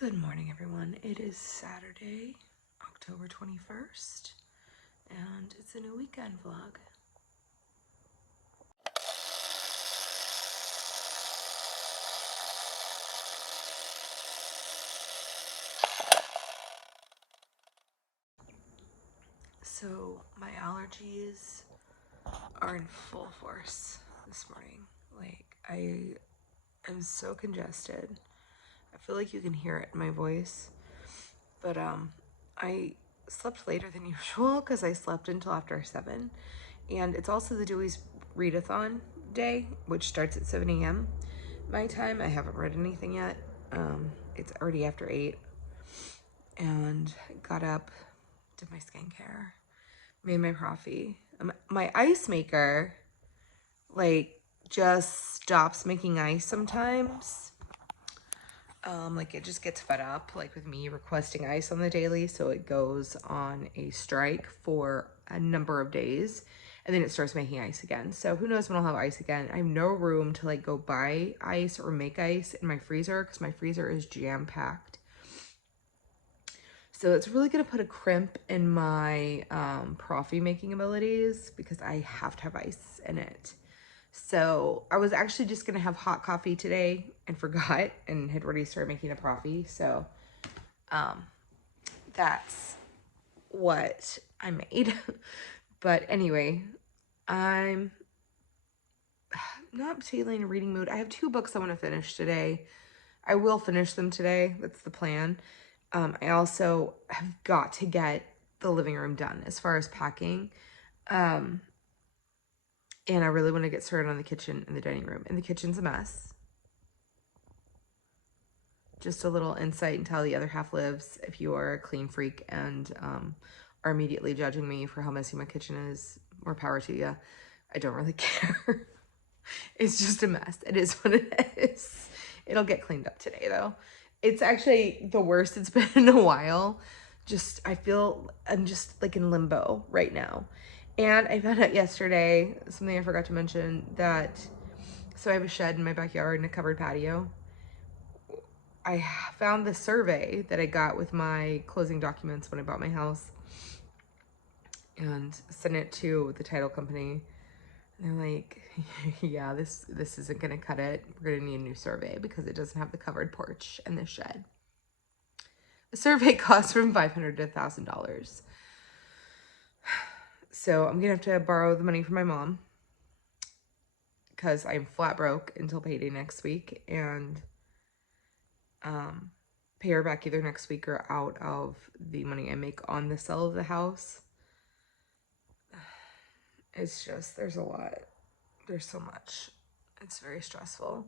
Good morning, everyone. It is Saturday, October 21st, and it's a new weekend vlog. So, my allergies are in full force this morning. Like, I am so congested. I feel like you can hear it in my voice. But, I slept later than usual because I slept until after 7. And it's also the Dewey's readathon day, which starts at 7 a.m. my time. I haven't read anything yet. It's already after 8. And got up, did my skincare, made my coffee. My ice maker, like, just stops making ice sometimes. Like, it just gets fed up, like, with me requesting ice on the daily, so it goes on a strike for a number of days, and then it starts making ice again. So who knows when I'll have ice again. I have no room to, like, go buy ice or make ice in my freezer, because my freezer is jam-packed. So it's really going to put a crimp in my coffee making abilities, because I have to have ice in it. So I was actually just going to have hot coffee today and forgot and had already started making a coffee. So that's what I made. But anyway, I'm not feeling a reading mood. I have 2 books I want to finish today. I will finish them today. That's the plan. I also have got to get the living room done as far as packing. And I really want to get started on the kitchen and the dining room. And the kitchen's a mess. Just a little insight into how the other half lives. If you are a clean freak and are immediately judging me for how messy my kitchen is, more power to you. I don't really care. It's just a mess. It is what it is. It'll get cleaned up today, though. It's actually the worst it's been in a while. I feel I'm just like in limbo right now. And I found out yesterday, something I forgot to mention, that, so I have a shed in my backyard and a covered patio. I found the survey that I got with my closing documents when I bought my house and sent it to the title company. And they're like, yeah, this isn't gonna cut it. We're gonna need a new survey because it doesn't have the covered porch and the shed. The survey costs from $500 to $1,000. So I'm gonna have to borrow the money from my mom because I'm flat broke until payday next week, and pay her back either next week or out of the money I make on the sale of the house. It's just, there's a lot. There's so much. It's very stressful.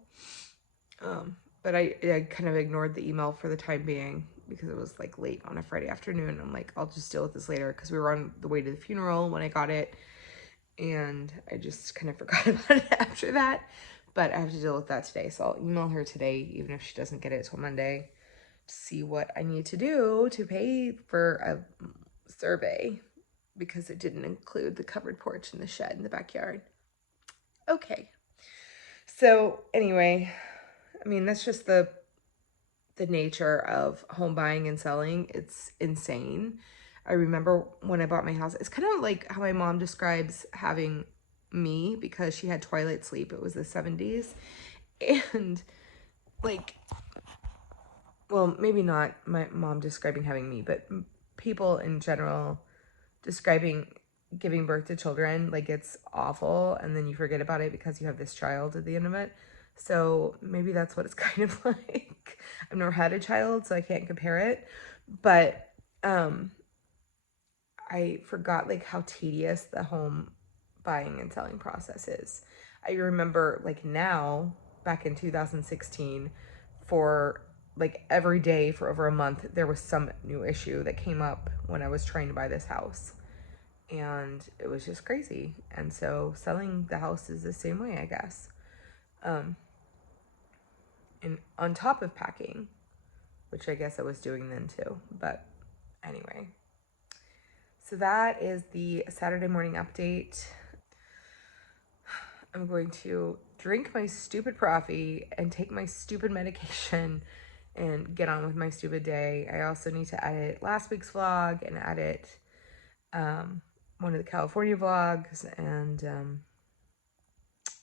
But I kind of ignored the email for the time being because it was like late on a Friday afternoon. I'm like, I'll just deal with this later, because we were on the way to the funeral when I got it, and I just kind of forgot about it after that. But I have to deal with that today, so I'll email her today, even if she doesn't get it till Monday, to see what I need to do to pay for a survey, because it didn't include the covered porch and the shed in the backyard. Okay. So anyway, I mean, that's just the nature of home buying and selling. It's insane. I remember when I bought my house, it's kind of like how my mom describes having me, because she had twilight sleep. It was the 70s. And like, well, maybe not my mom describing having me, but people in general describing giving birth to children like it's awful, and then you forget about it because you have this child at the end of it. So maybe that's what it's kind of like. I've never had a child, so I can't compare it, but I forgot like how tedious the home buying and selling process is. I remember like now, back in 2016, for like every day for over a month, there was some new issue that came up when I was trying to buy this house. And it was just crazy. And so selling the house is the same way, I guess. And on top of packing, which I guess I was doing then too. But anyway, so that is the Saturday morning update. I'm going to drink my stupid coffee and take my stupid medication and get on with my stupid day. I also need to edit last week's vlog and edit one of the California vlogs, and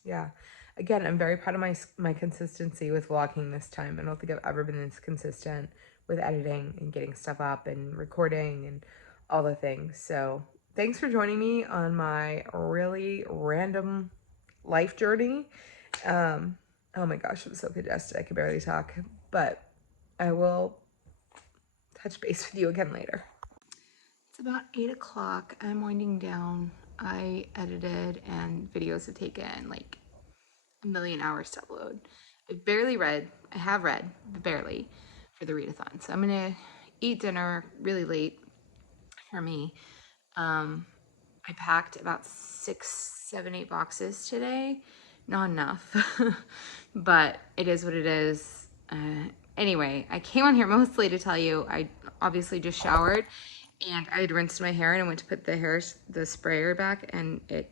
yeah. Again, I'm very proud of my consistency with vlogging this time. I don't think I've ever been this consistent with editing and getting stuff up and recording and all the things. So thanks for joining me on my really random life journey. Oh my gosh, I'm so congested. I can barely talk, but I will touch base with you again later. It's about 8 o'clock. I'm winding down. I edited and videos have taken like a million hours to upload. I have read, but barely, for the readathon. So I'm gonna eat dinner really late for me. I packed about 6, 7, 8 boxes today. Not enough, but it is what it is. Anyway, I came on here mostly to tell you I obviously just showered and I had rinsed my hair and I went to put the sprayer back, and I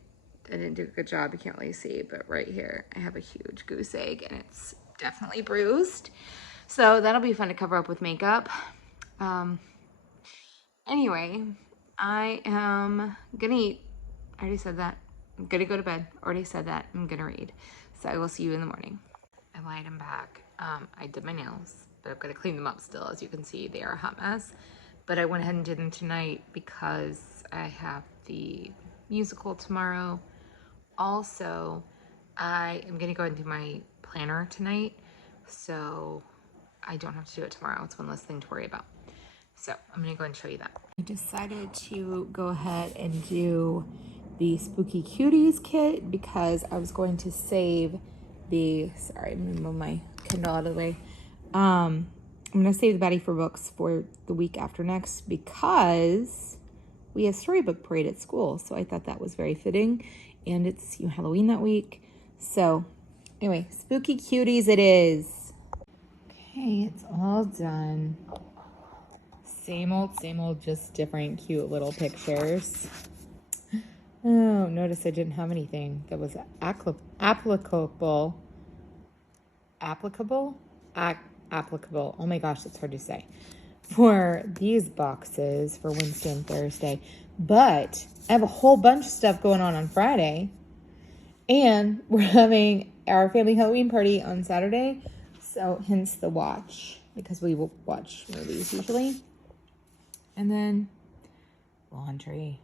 didn't do a good job. You can't really see, but right here I have a huge goose egg and it's definitely bruised. So that'll be fun to cover up with makeup. Anyway, I am gonna eat. I already said that. I'm gonna go to bed. Already said that. I'm gonna read. So I will see you in the morning. I lied, I'm back. I did my nails, but I've got to clean them up still. As you can see, they are a hot mess. But I went ahead and did them tonight because I have the musical tomorrow. Also, I am gonna go ahead and do my planner tonight, so I don't have to do it tomorrow. It's one less thing to worry about. So I'm gonna go ahead and show you that. I decided to go ahead and do the Spooky Cuties kit because I was going to save the, sorry, I'm gonna move my Kindle out of the way. I'm gonna save the Betty for books for the week after next because we have storybook parade at school. So I thought that was very fitting, and it's Halloween that week. So anyway, Spooky Cuties it is. Okay, it's all done. Same old, just different cute little pictures. Oh, notice I didn't have anything that was applicable. Oh my gosh, that's hard to say. For these boxes for Wednesday and Thursday. But I have a whole bunch of stuff going on Friday. And we're having our family Halloween party on Saturday. So hence the watch, because we will watch movies usually. And then laundry.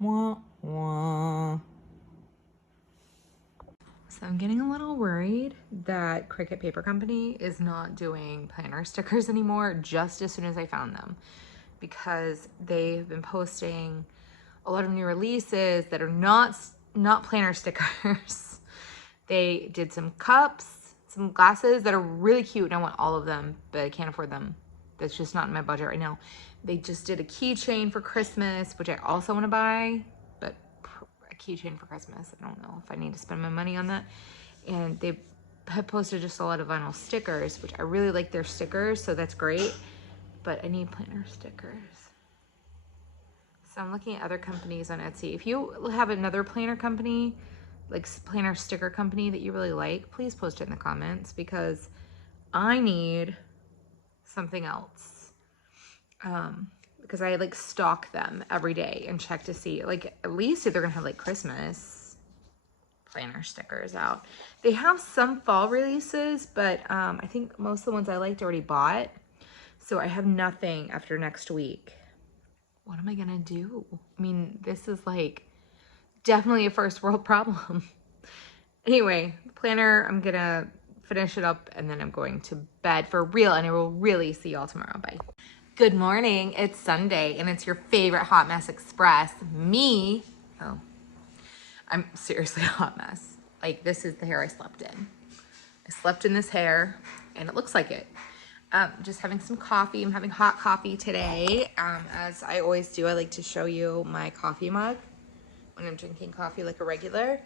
Wah, wah. So I'm getting a little worried that Cricut Paper Company is not doing planner stickers anymore just as soon as I found them, because they've been posting a lot of new releases that are not planner stickers. They did some cups, some glasses that are really cute, and I want all of them, but I can't afford them. That's just not in my budget right now. They just did a keychain for Christmas, which I also want to buy, but a keychain for Christmas, I don't know if I need to spend my money on that. And they have posted just a lot of vinyl stickers, which I really like their stickers, so that's great, but I need planner stickers. So I'm looking at other companies on Etsy. If you have another planner company, like planner sticker company that you really like, please post it in the comments, because I need something else. Because I like stalk them every day and check to see, like, at least if they're gonna have like Christmas planner stickers out. They have some fall releases, but I think most of the ones I liked already bought. So I have nothing after next week. What am I gonna do? I mean, this is like definitely a first world problem. Anyway, planner, I'm gonna finish it up and then I'm going to bed for real, and I will really see y'all tomorrow. Bye. Good morning, it's Sunday and it's your favorite Hot Mess Express, me. Oh, I'm seriously a hot mess. Like, this is the hair I slept in. I slept in this hair and it looks like it. Just having some coffee. I'm having hot coffee today. As I always do, I like to show you my coffee mug when I'm drinking coffee like a regular,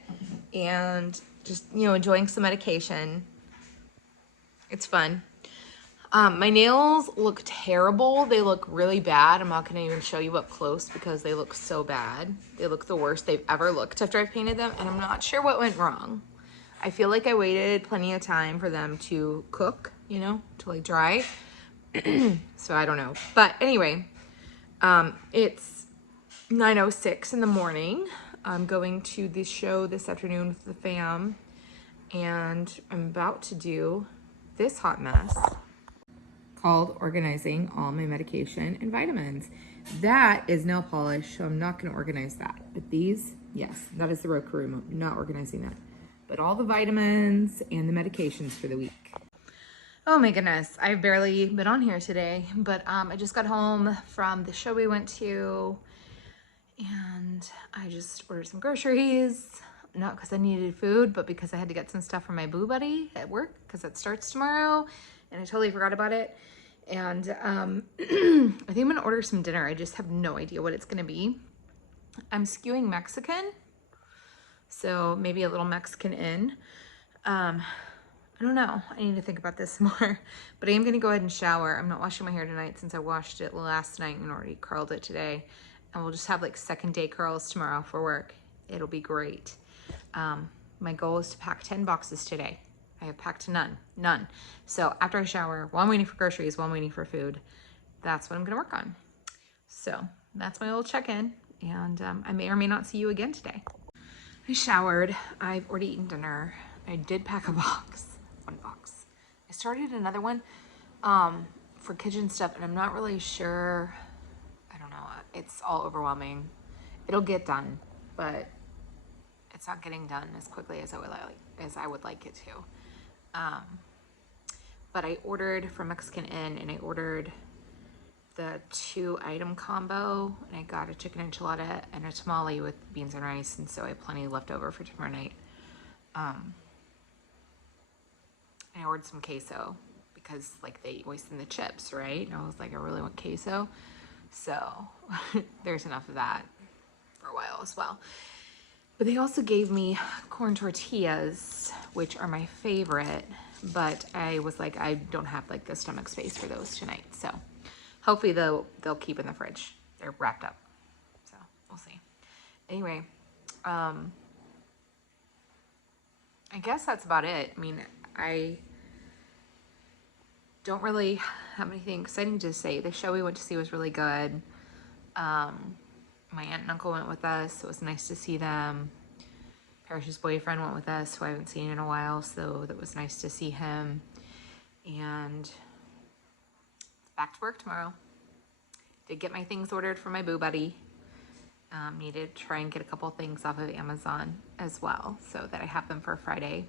and just, you know, enjoying some medication. It's fun. My nails look terrible. They look really bad. I'm not gonna even show you up close because they look so bad. They look the worst they've ever looked after I've painted them, and I'm not sure what went wrong. I feel like I waited plenty of time for them to cook you know, to like dry. So I don't know. But anyway, it's 9:06 in the morning. I'm going to the show this afternoon with the fam, and I'm about to do this hot mess called organizing all my medication and vitamins. That is nail polish, so I'm not going to organize that. But these, yes, that is the Roku remote. I'm not organizing that. But all the vitamins and the medications for the week. Oh my goodness, I've barely been on here today, but I just got home from the show we went to, and I just ordered some groceries, not because I needed food, but because I had to get some stuff for my boo buddy at work, because it starts tomorrow, and I totally forgot about it. And I think I'm gonna order some dinner. I just have no idea what it's gonna be. I'm skewing Mexican, so maybe a little Mexican in. I don't know. I need to think about this more. But I am gonna go ahead and shower. I'm not washing my hair tonight since I washed it last night and already curled it today. And we'll just have like second day curls tomorrow for work. It'll be great. My goal is to pack 10 boxes today. I have packed none. So after I shower, while I'm waiting for groceries, while I'm waiting for food, that's what I'm gonna work on. So that's my little check-in, and I may or may not see you again today. I showered, I've already eaten dinner. I did pack a box, one box. I started another one for kitchen stuff, and I'm not really sure, I don't know, it's all overwhelming. It'll get done, but it's not getting done as quickly as I would like it to. But I ordered from Mexican Inn, and I ordered the 2-item combo, and I got a chicken enchilada and a tamale with beans and rice, and so I have plenty left over for tomorrow night. I ordered some queso because like they moisten the chips, right? And I was like, I really want queso. So there's enough of that for a while as well. But they also gave me corn tortillas, which are my favorite, but I was like, I don't have like the stomach space for those tonight. So hopefully they'll keep in the fridge. They're wrapped up. So we'll see. Anyway, I guess that's about it. I mean, I don't really have anything exciting to say. The show we went to see was really good. My aunt and uncle went with us. It was nice to see them. Parrish's boyfriend went with us, who I haven't seen in a while, so that was nice to see him. And back to work tomorrow. Did get my things ordered for my boo buddy. Needed to try and get a couple things off of Amazon as well, so that I have them for Friday.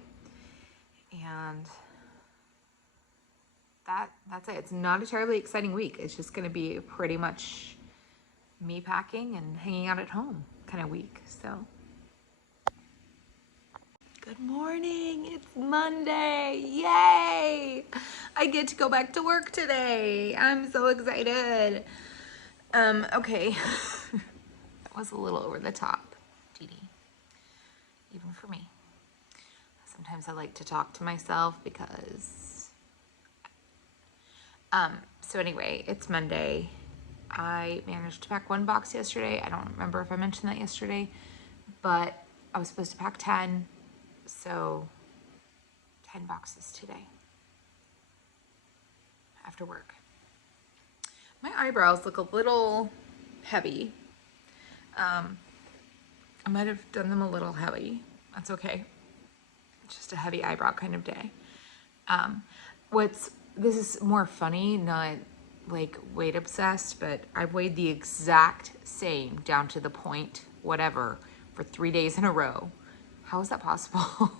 And that's it. It's not a terribly exciting week. It's just going to be pretty much me packing and hanging out at home kind of week. So good morning, it's Monday, yay! I get to go back to work today. I'm so excited. Okay, that was a little over the top, Dee Dee, even for me. Sometimes I like to talk to myself because, so anyway, it's Monday. I managed to pack one box yesterday. I don't remember if I mentioned that yesterday, but I was supposed to pack 10, so 10 boxes today after work. My eyebrows look a little heavy. I might have done them a little heavy. That's okay. It's just a heavy eyebrow kind of day. This is more funny, not like weight obsessed, but I've weighed the exact same down to the point, whatever, for 3 days in a row. How is that possible?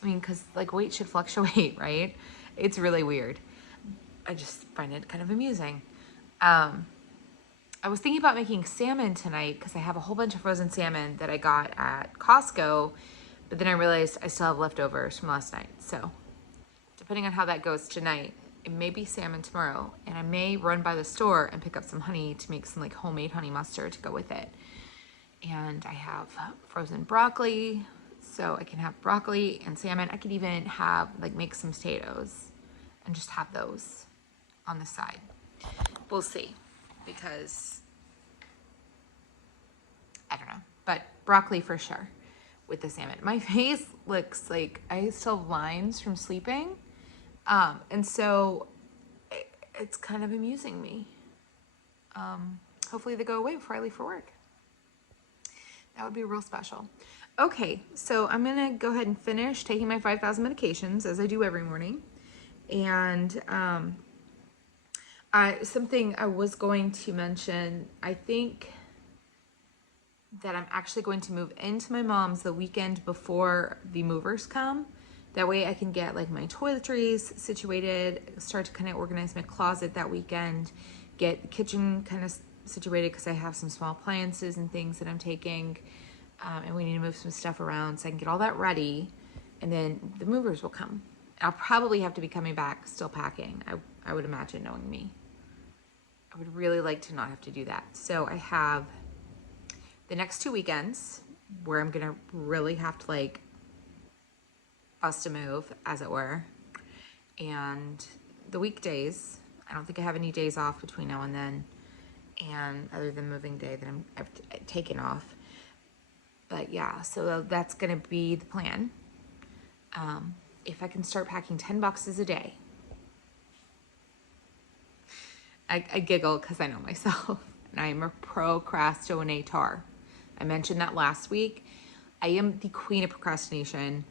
I mean, because like weight should fluctuate, right? It's really weird. I just find it kind of amusing. I was thinking about making salmon tonight because I have a whole bunch of frozen salmon that I got at Costco, but then I realized I still have leftovers from last night. So depending on how that goes tonight, it may be salmon tomorrow, and I may run by the store and pick up some honey to make some like homemade honey mustard to go with it. And I have frozen broccoli, so I can have broccoli and salmon. I could even have like make some potatoes and just have those on the side. We'll see, because I don't know, but broccoli for sure with the salmon. My face looks like I still have lines from sleeping. And so it's kind of amusing me. Hopefully they go away before I leave for work. That would be real special. Okay, so I'm gonna go ahead and finish taking my 5,000 medications as I do every morning. And something I was going to mention, I think that I'm actually going to move into my mom's the weekend before the movers come. That way I can get like my toiletries situated, start to kind of organize my closet that weekend, get the kitchen kind of situated because I have some small appliances and things that I'm taking, and we need to move some stuff around so I can get all that ready, and then the movers will come. I'll probably have to be coming back still packing, I would imagine, knowing me. I would really like to not have to do that. So I have the next 2 weekends where I'm gonna really have to like bust a move, as it were. And the weekdays, I don't think I have any days off between now and then, and other than moving day that I've taken off. But yeah, so that's gonna be the plan. If I can start packing 10 boxes a day. I giggle because I know myself, and I am a procrastinator. I mentioned that last week. I am the queen of procrastination.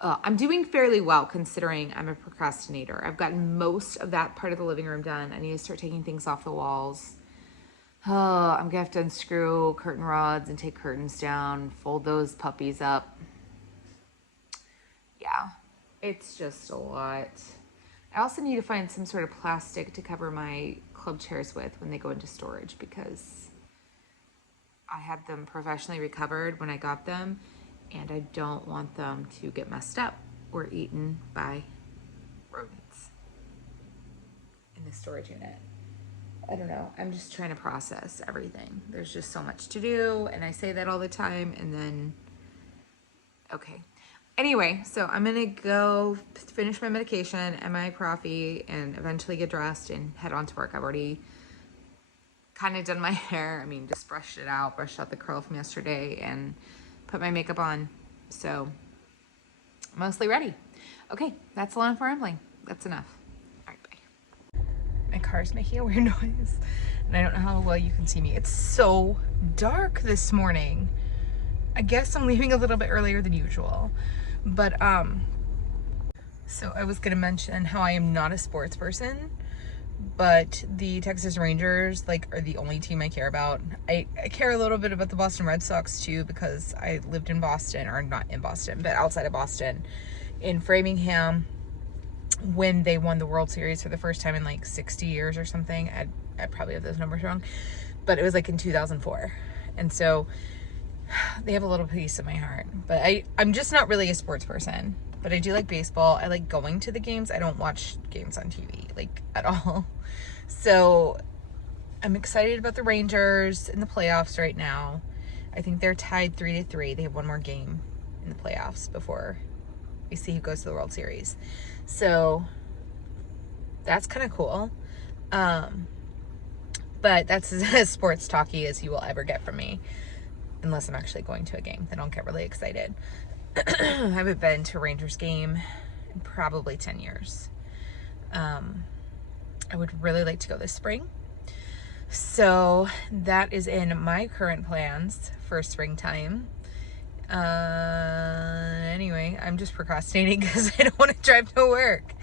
I'm doing fairly well considering I'm a procrastinator. I've gotten most of that part of the living room done. I need to start taking things off the walls. I'm gonna have to unscrew curtain rods and take curtains down, fold those puppies up. Yeah, it's just a lot. I also need to find some sort of plastic to cover my club chairs with when they go into storage, because I had them professionally recovered when I got them, and I don't want them to get messed up or eaten by rodents in the storage unit. I don't know. I'm just trying to process everything. There's just so much to do, and I say that all the time, and then, okay. Anyway, so I'm gonna go finish my medication and my coffee and eventually get dressed and head on to work. I've already kind of done my hair. I mean, just brushed it out, brushed out the curl from yesterday, and put my makeup on. So, mostly ready. Okay, that's a lot of rambling. That's enough. All right, bye. My car's making a weird noise, and I don't know how well you can see me. It's so dark this morning. I guess I'm leaving a little bit earlier than usual. But, so I was gonna mention how I am not a sports person, but the Texas Rangers, like, are the only team I care about. I care a little bit about the Boston Red Sox too, because I lived in Boston, or not in Boston, but outside of Boston, in Framingham, when they won the World Series for the first time in like 60 years or something. I probably have those numbers wrong, but it was like in 2004. And so they have a little piece of my heart, but I'm just not really a sports person, but I do like baseball. I like going to the games. I don't watch games on TV, like, at all. So I'm excited about the Rangers in the playoffs right now. I think they're tied 3-3. They have one more game in the playoffs before we see who goes to the World Series. So that's kind of cool. But that's as sports talky as you will ever get from me. Unless I'm actually going to a game, then I'll get really excited. I haven't been to a Rangers game in probably 10 years. I would really like to go this spring. So that is in my current plans for springtime. Anyway, I'm just procrastinating because I don't want to drive to work.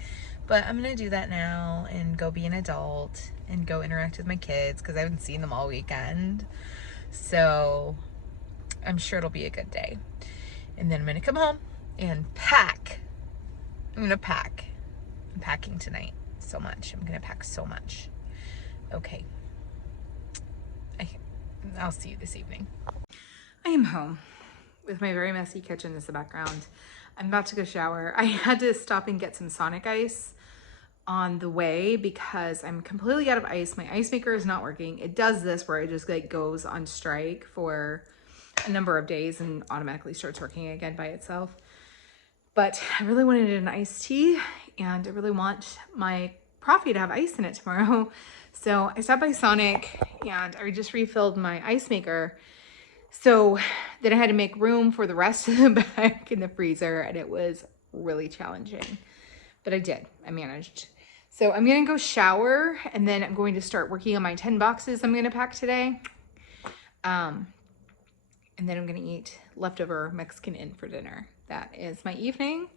But I'm going to do that now and go be an adult and go interact with my kids because I haven't seen them all weekend. So I'm sure it'll be a good day. And then I'm gonna come home and pack. I'm packing tonight so much. I'm gonna pack so much. Okay. I'll see you this evening. I am home with my very messy kitchen in the background. I'm about to go shower. I had to stop and get some Sonic ice on the way because I'm completely out of ice. My ice maker is not working. It does this where it just like goes on strike for a number of days and automatically starts working again by itself. But I really wanted an iced tea, and I really want my coffee to have ice in it tomorrow. So I stopped by Sonic and I just refilled my ice maker. So then I had to make room for the rest of the bag in the freezer, and it was really challenging. but I did. I managed. So I'm gonna go shower, and then I'm going to start working on my 10 boxes I'm gonna pack today. And then I'm gonna eat leftover Mexican Inn for dinner. That is my evening.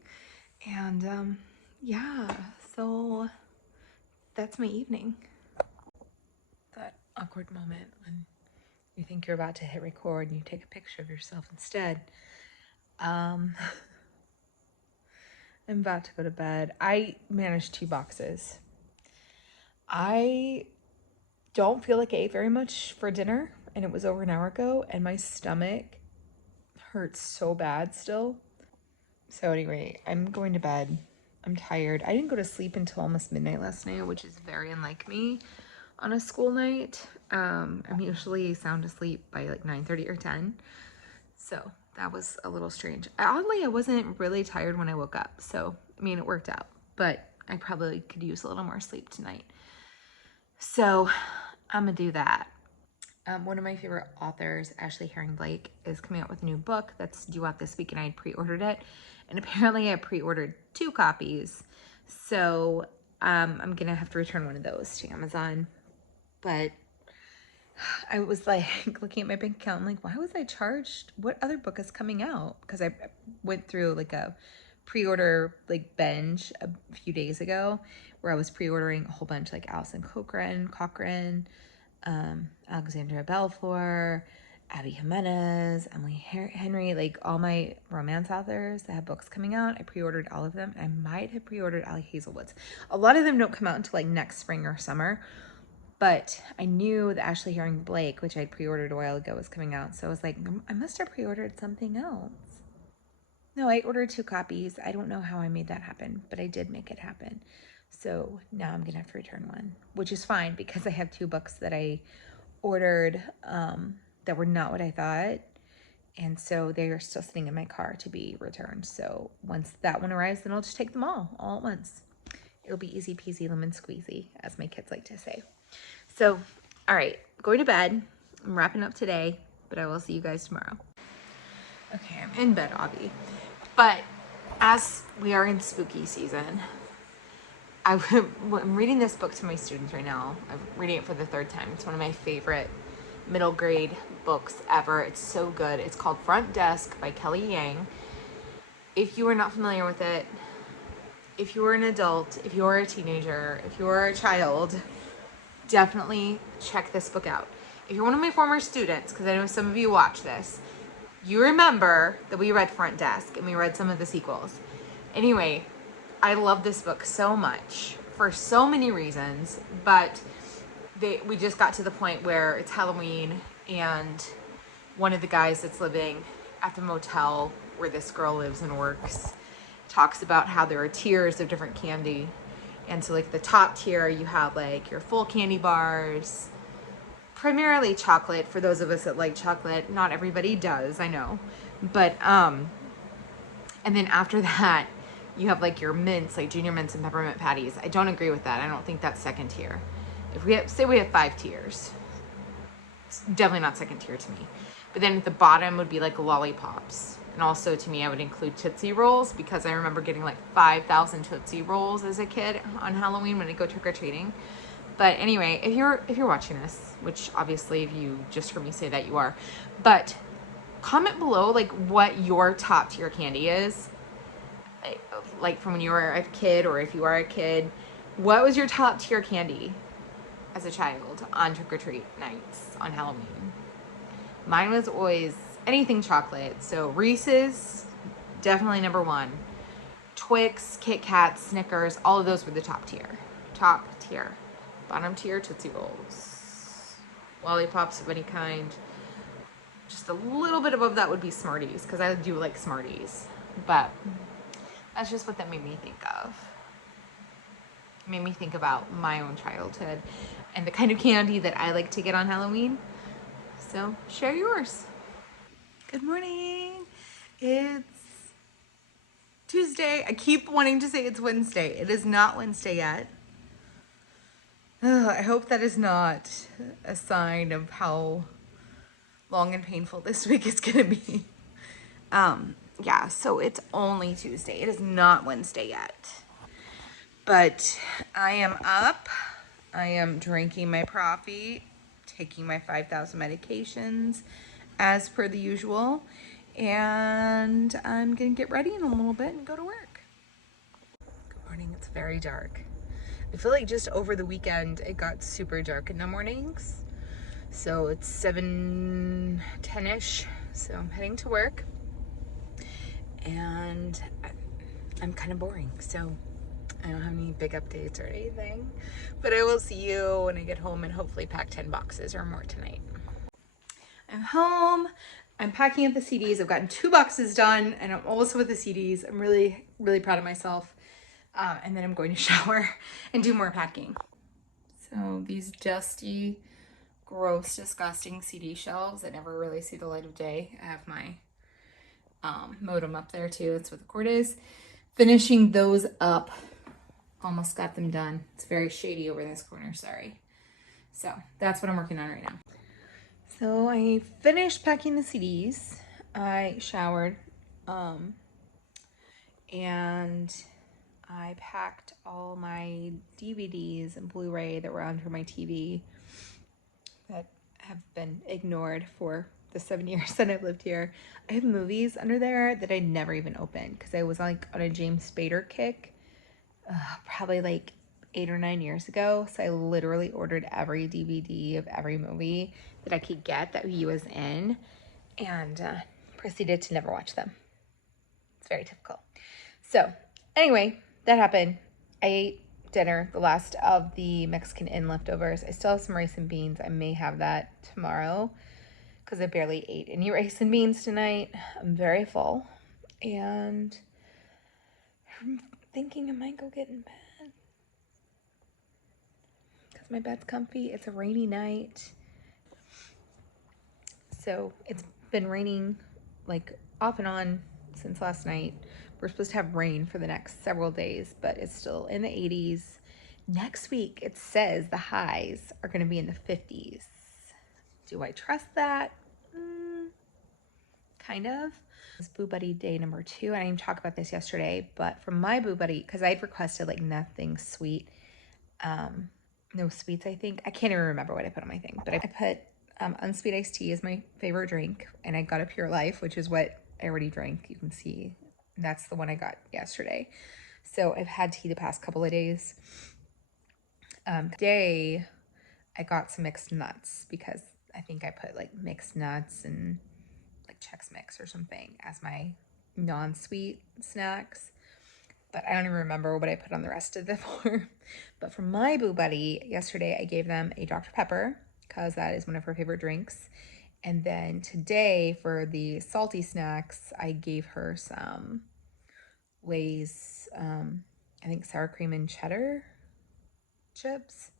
And yeah, so that's my evening. That awkward moment when you think you're about to hit record and you take a picture of yourself instead. I'm about to go to bed. I managed 2 boxes. I don't feel like I ate very much for dinner, and it was over an hour ago, and my stomach hurts so bad still. So anyway, I'm going to bed. I'm tired. I didn't go to sleep until almost midnight last night, which is very unlike me on a school night. I'm usually sound asleep by like 9:30 or 10. So that was a little strange. Oddly, I wasn't really tired when I woke up. So, I mean, it worked out, but I probably could use a little more sleep tonight. So I'm gonna do that. One of my favorite authors, Ashley Herring Blake, is coming out with a new book that's due out this week, and I pre-ordered it. And apparently I pre-ordered 2 copies. So I'm gonna have to return one of those to Amazon. But I was like looking at my bank account, I'm like, why was I charged? What other book is coming out? Because I went through like a pre-order like binge a few days ago where I was pre-ordering a whole bunch, like Alison Cochrane, Alexandria Belfour, Abby Jimenez, Emily Henry, like all my romance authors that have books coming out. I pre-ordered all of them. I might have pre-ordered Ali Hazelwood's. A lot of them don't come out until like next spring or summer, but I knew the Ashley Herring Blake, which I'd pre-ordered a while ago, was coming out. So I was like, I must have pre-ordered something else. No, I ordered 2 copies. I don't know how I made that happen, but I did make it happen. So now I'm gonna have to return one, which is fine because I have 2 books that I ordered that were not what I thought. And so they are still sitting in my car to be returned. So once that one arrives, then I'll just take them all at once. It'll be easy peasy lemon squeezy, as my kids like to say. So, all right, going to bed. I'm wrapping up today, but I will see you guys tomorrow. Okay, I'm in bed, Avi. But as we are in spooky season, I'm reading this book to my students right now. I'm reading it for the 3rd time. It's one of my favorite middle grade books ever. It's so good. It's called Front Desk by Kelly Yang. If you are not familiar with it, if you are an adult, if you are a teenager, if you are a child, definitely check this book out. If you're one of my former students, because I know some of you watch this, you remember that we read Front Desk and we read some of the sequels. Anyway, I love this book so much for so many reasons, but we just got to the point where it's Halloween and one of the guys that's living at the motel where this girl lives and works talks about how there are tiers of different candy. And so like the top tier, you have like your full candy bars, primarily chocolate for those of us that like chocolate. Not everybody does, I know. But, and then after that, you have like your mints, like junior mints and peppermint patties. I don't agree with that. I don't think that's second tier. If we have, say we have 5 tiers, it's definitely not second tier to me. But then at the bottom would be like lollipops. And also to me, I would include Tootsie Rolls because I remember getting like 5,000 Tootsie Rolls as a kid on Halloween when I go trick-or-treating. But anyway, if you're watching this, which obviously if you just heard me say that you are, but comment below like what your top tier candy is. Like from when you were a kid, or if you are a kid, what was your top tier candy as a child on trick-or-treat nights on Halloween? Mine was always anything chocolate. So Reese's, definitely number 1. Twix, Kit Kats, Snickers, all of those were the top tier. Top tier. Bottom tier, Tootsie Rolls. Lollipops of any kind. Just a little bit above that would be Smarties, because I do like Smarties. But that's just what that made me think of. It made me think about my own childhood and the kind of candy that I like to get on Halloween. So share yours. Good morning. It's Tuesday. I keep wanting to say it's Wednesday. It is not Wednesday yet. I hope that is not a sign of how long and painful this week is gonna be. Yeah, so it's only Tuesday. It is not Wednesday yet. But I am up. I am drinking my coffee, taking my 5,000 medications as per the usual. And I'm going to get ready in a little bit and go to work. Good morning. It's very dark. I feel like just over the weekend it got super dark in the mornings. So it's 7:10ish. So I'm heading to work. And I'm kind of boring. So I don't have any big updates or anything, but I will see you when I get home and hopefully pack 10 boxes or more tonight. I'm home. I'm packing up the CDs. I've gotten 2 boxes done and I'm almost with the CDs. I'm really, really proud of myself. And then I'm going to shower and do more packing. So these dusty, gross, disgusting CD shelves that never really see the light of day. I have my modem up there too. That's what the cord is. Finishing those up. Almost got them done. It's very shady over in this corner, sorry. So that's what I'm working on right now. So I finished packing the CDs. I showered and I packed all my DVDs and Blu-ray that were under my TV that have been ignored for the 7 years that I've lived here. I have movies under there that I never even opened because I was like on a James Spader kick probably like 8 or 9 years ago. So I literally ordered every DVD of every movie that I could get that he was in and proceeded to never watch them. It's very typical. So anyway, that happened. I ate dinner, the last of the Mexican Inn leftovers. I still have some rice and beans. I may have that tomorrow because I barely ate any rice and beans tonight. I'm very full and I'm thinking I might go get in bed because my bed's comfy. It's a rainy night. So it's been raining like off and on since last night. We're supposed to have rain for the next several days, but it's still in the 80s. Next week, it says the highs are going to be in the 50s. Do I trust that? Kind of. It's Boo Buddy day number 2. I didn't even talk about this yesterday, but for my Boo Buddy, because I'd requested like nothing sweet, no sweets, I think. I can't even remember what I put on my thing, but I put unsweet iced tea is my favorite drink, and I got a Pure Life, which is what I already drank. You can see that's the one I got yesterday. So I've had tea the past couple of days. Today I got some mixed nuts because I think I put like mixed nuts and like Chex Mix or something as my non-sweet snacks. But I don't even remember what I put on the rest of the for. But for my Boo Buddy, yesterday I gave them a Dr. Pepper because that is one of her favorite drinks. And then today for the salty snacks, I gave her some Lay's, I think sour cream and cheddar chips.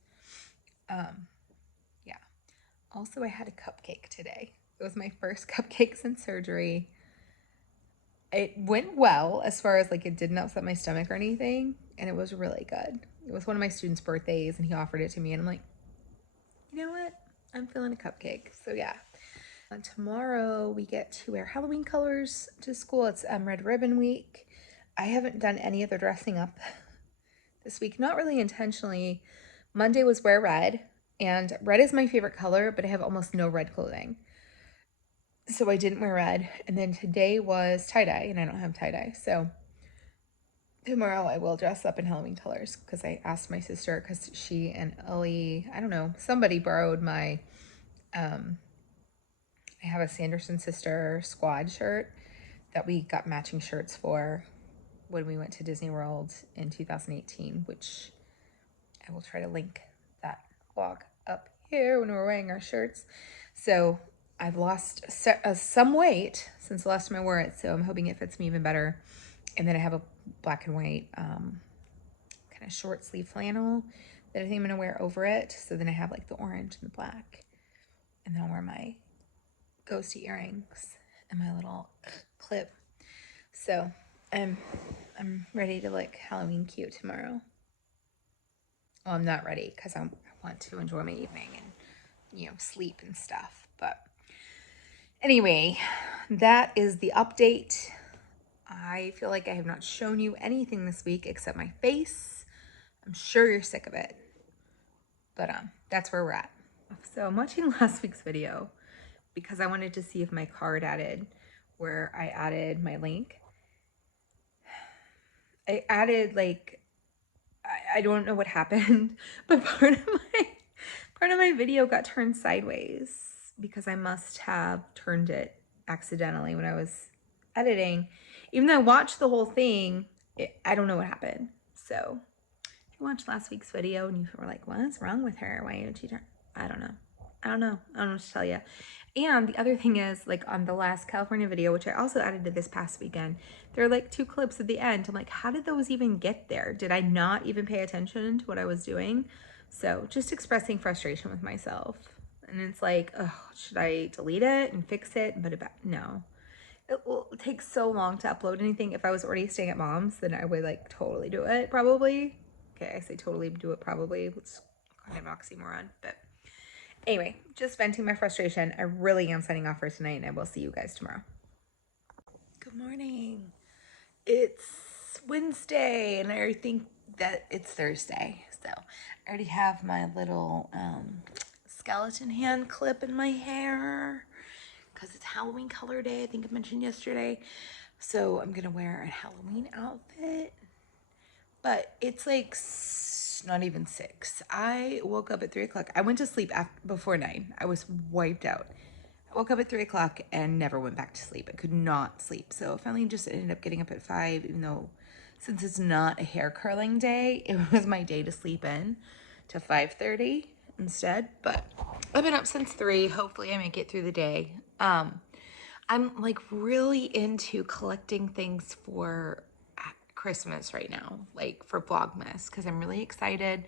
Yeah. Also, I had a cupcake today. It was my first cupcake since surgery. It went well as far as like it didn't upset my stomach or anything, and it was really good. It was one of my students' birthdays and he offered it to me and I'm like, you know what? I'm feeling a cupcake. So yeah. Tomorrow we get to wear Halloween colors to school. It's Red Ribbon Week. I haven't done any of the dressing up this week, not really intentionally. Monday was wear red, and red is my favorite color, but I have almost no red clothing. So I didn't wear red. And then today was tie-dye, and I don't have tie-dye. So tomorrow I will dress up in Halloween colors because I asked my sister because she and Ellie, I don't know, somebody borrowed my, I have a Sanderson Sister squad shirt that we got matching shirts for when we went to Disney World in 2018, which I will try to link that vlog up here when we're wearing our shirts. So I've lost some weight since the last time I wore it, so I'm hoping it fits me even better. And then I have a black and white kind of short sleeve flannel that I think I'm going to wear over it. So then I have like the orange and the black. And then I'll wear my ghosty earrings and my little clip. So I'm ready to look Halloween cute tomorrow. Well, I'm not ready because I want to enjoy my evening and, you know, sleep and stuff. But anyway, that is the update. I feel like I have not shown you anything this week except my face. I'm sure you're sick of it. But that's where we're at. So I'm watching last week's video because I wanted to see if my card added where I added my link. I added like, I don't know what happened, but part of my video got turned sideways because I must have turned it accidentally when I was editing. Even though I watched the whole thing, I don't know what happened. So if you watched last week's video and you were like, what's wrong with her? Why didn't she turn? I don't know. I don't know what to tell you. And the other thing is, like on the last California video, which I also added to this past weekend, there are like 2 clips at the end. I'm like, how did those even get there? Did I not even pay attention to what I was doing? So just expressing frustration with myself. And it's like, oh, should I delete it and fix it and put it back? No. It will take so long to upload anything. If I was already staying at mom's, then I would like totally do it, probably. Okay, I say totally do it probably. It's kind of an oxymoron, but anyway, just venting my frustration. I really am signing off for tonight, and I will see you guys tomorrow. Good morning. It's Wednesday, and I think that it's Thursday. So I already have my little skeleton hand clip in my hair because it's Halloween color day. I think I mentioned yesterday. So I'm going to wear a Halloween outfit. But it's like not even 6. I woke up at 3 o'clock. I went to sleep before 9. I was wiped out. I woke up at 3 o'clock and never went back to sleep. I could not sleep. So I finally just ended up getting up at 5, even though since it's not a hair curling day, it was my day to sleep in to 5:30 instead. But I've been up since 3. Hopefully I make it through the day. I'm like really into collecting things for Christmas right now, like for Vlogmas, because I'm really excited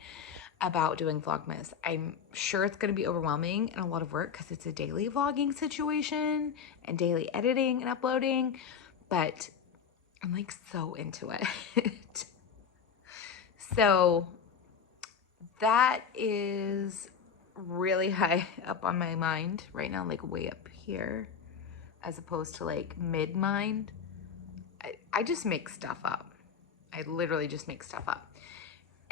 about doing Vlogmas. I'm sure it's going to be overwhelming and a lot of work because it's a daily vlogging situation and daily editing and uploading, but I'm like so into it. So that is really high up on my mind right now, like way up here, as opposed to like mid-mind. I just make stuff up. I literally just make stuff up.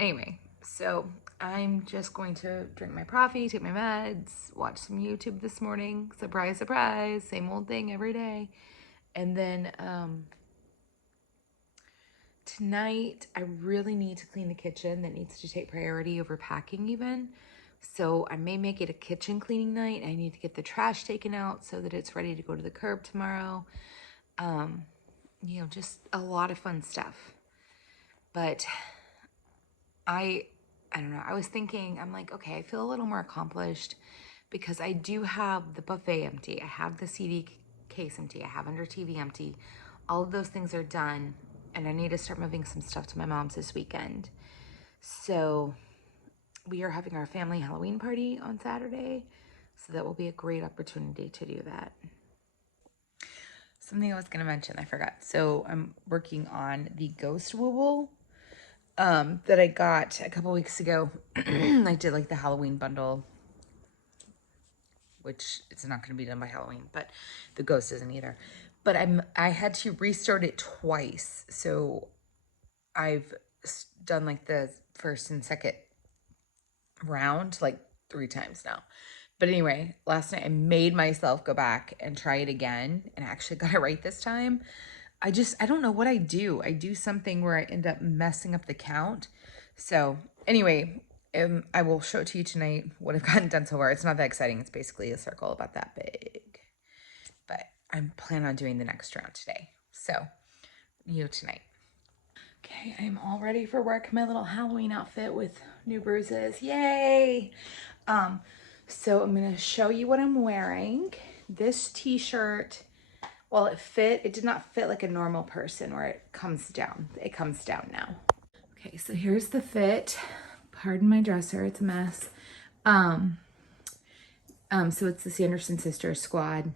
Anyway, so I'm just going to drink my coffee, take my meds, watch some YouTube this morning. Surprise, surprise, same old thing every day. And then tonight, I really need to clean the kitchen. That needs to take priority over packing even. So I may make it a kitchen cleaning night. I need to get the trash taken out so that it's ready to go to the curb tomorrow. You know, just a lot of fun stuff. But I don't know. I was thinking, I'm like, okay, I feel a little more accomplished because I do have the buffet empty. I have the CD case empty. I have under TV empty. All of those things are done. And I need to start moving some stuff to my mom's this weekend. So we are having our family Halloween party on Saturday. So that will be a great opportunity to do that. Something I was going to mention, I forgot. So I'm working on the Ghost Wooble that I got a couple weeks ago. I did like the Halloween bundle, which it's not going to be done by Halloween, but the Ghost isn't either. But I had to restart it twice. So I've done like the first and second round like 3 times now. But anyway, last night I made myself go back and try it again and I actually got it right this time. I don't know what I do. I do something where I end up messing up the count. So anyway, I will show it to you tonight what I've gotten done so far. It's not that exciting. It's basically a circle about that big. But I'm planning on doing the next round today. So, tonight. Okay, I'm all ready for work. My little Halloween outfit with new bruises. Yay! So I'm going to show you what I'm wearing. This t-shirt, well, it did not fit like a normal person where it comes down. It comes down now. Okay, so here's the fit. Pardon my dresser, it's a mess. So it's the Sanderson Sisters squad.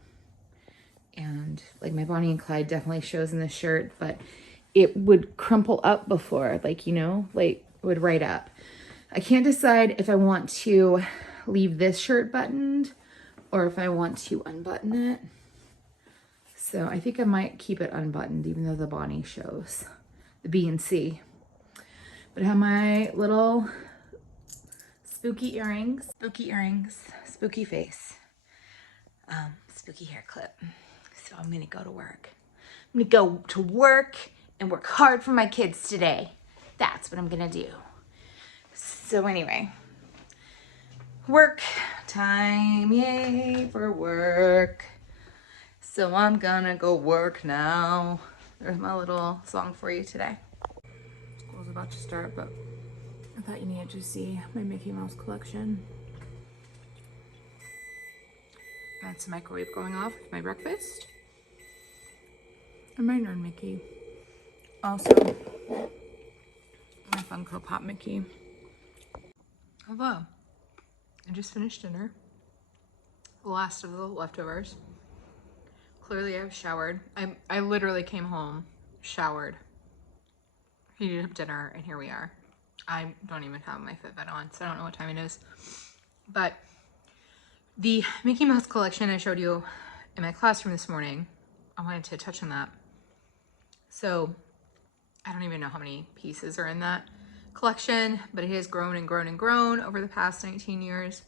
And like my Bonnie and Clyde definitely shows in the shirt, but it would crumple up before, like, like would right up. I can't decide if I want to leave this shirt buttoned or if I want to unbutton it. So I think I might keep it unbuttoned even though the Bonnie shows, the B and C. But I have my little spooky earrings, spooky face, spooky hair clip. So I'm gonna go to work. I'm gonna go to work and work hard for my kids today. That's what I'm gonna do. So anyway, work time, yay for work. So I'm gonna go work now. There's my little song for you today. School's about to start, but I thought you needed to see my Mickey Mouse collection. That's the microwave going off with my breakfast. And my Nerd Mickey. Also, my Funko Pop Mickey. Hello. I just finished dinner. The last of the leftovers. Clearly I've showered. I literally came home, showered, heated up dinner, and here we are. I don't even have my Fitbit on, so I don't know what time it is. But the Mickey Mouse collection I showed you in my classroom this morning, I wanted to touch on that. So I don't even know how many pieces are in that collection, but it has grown and grown and grown over the past 19 years.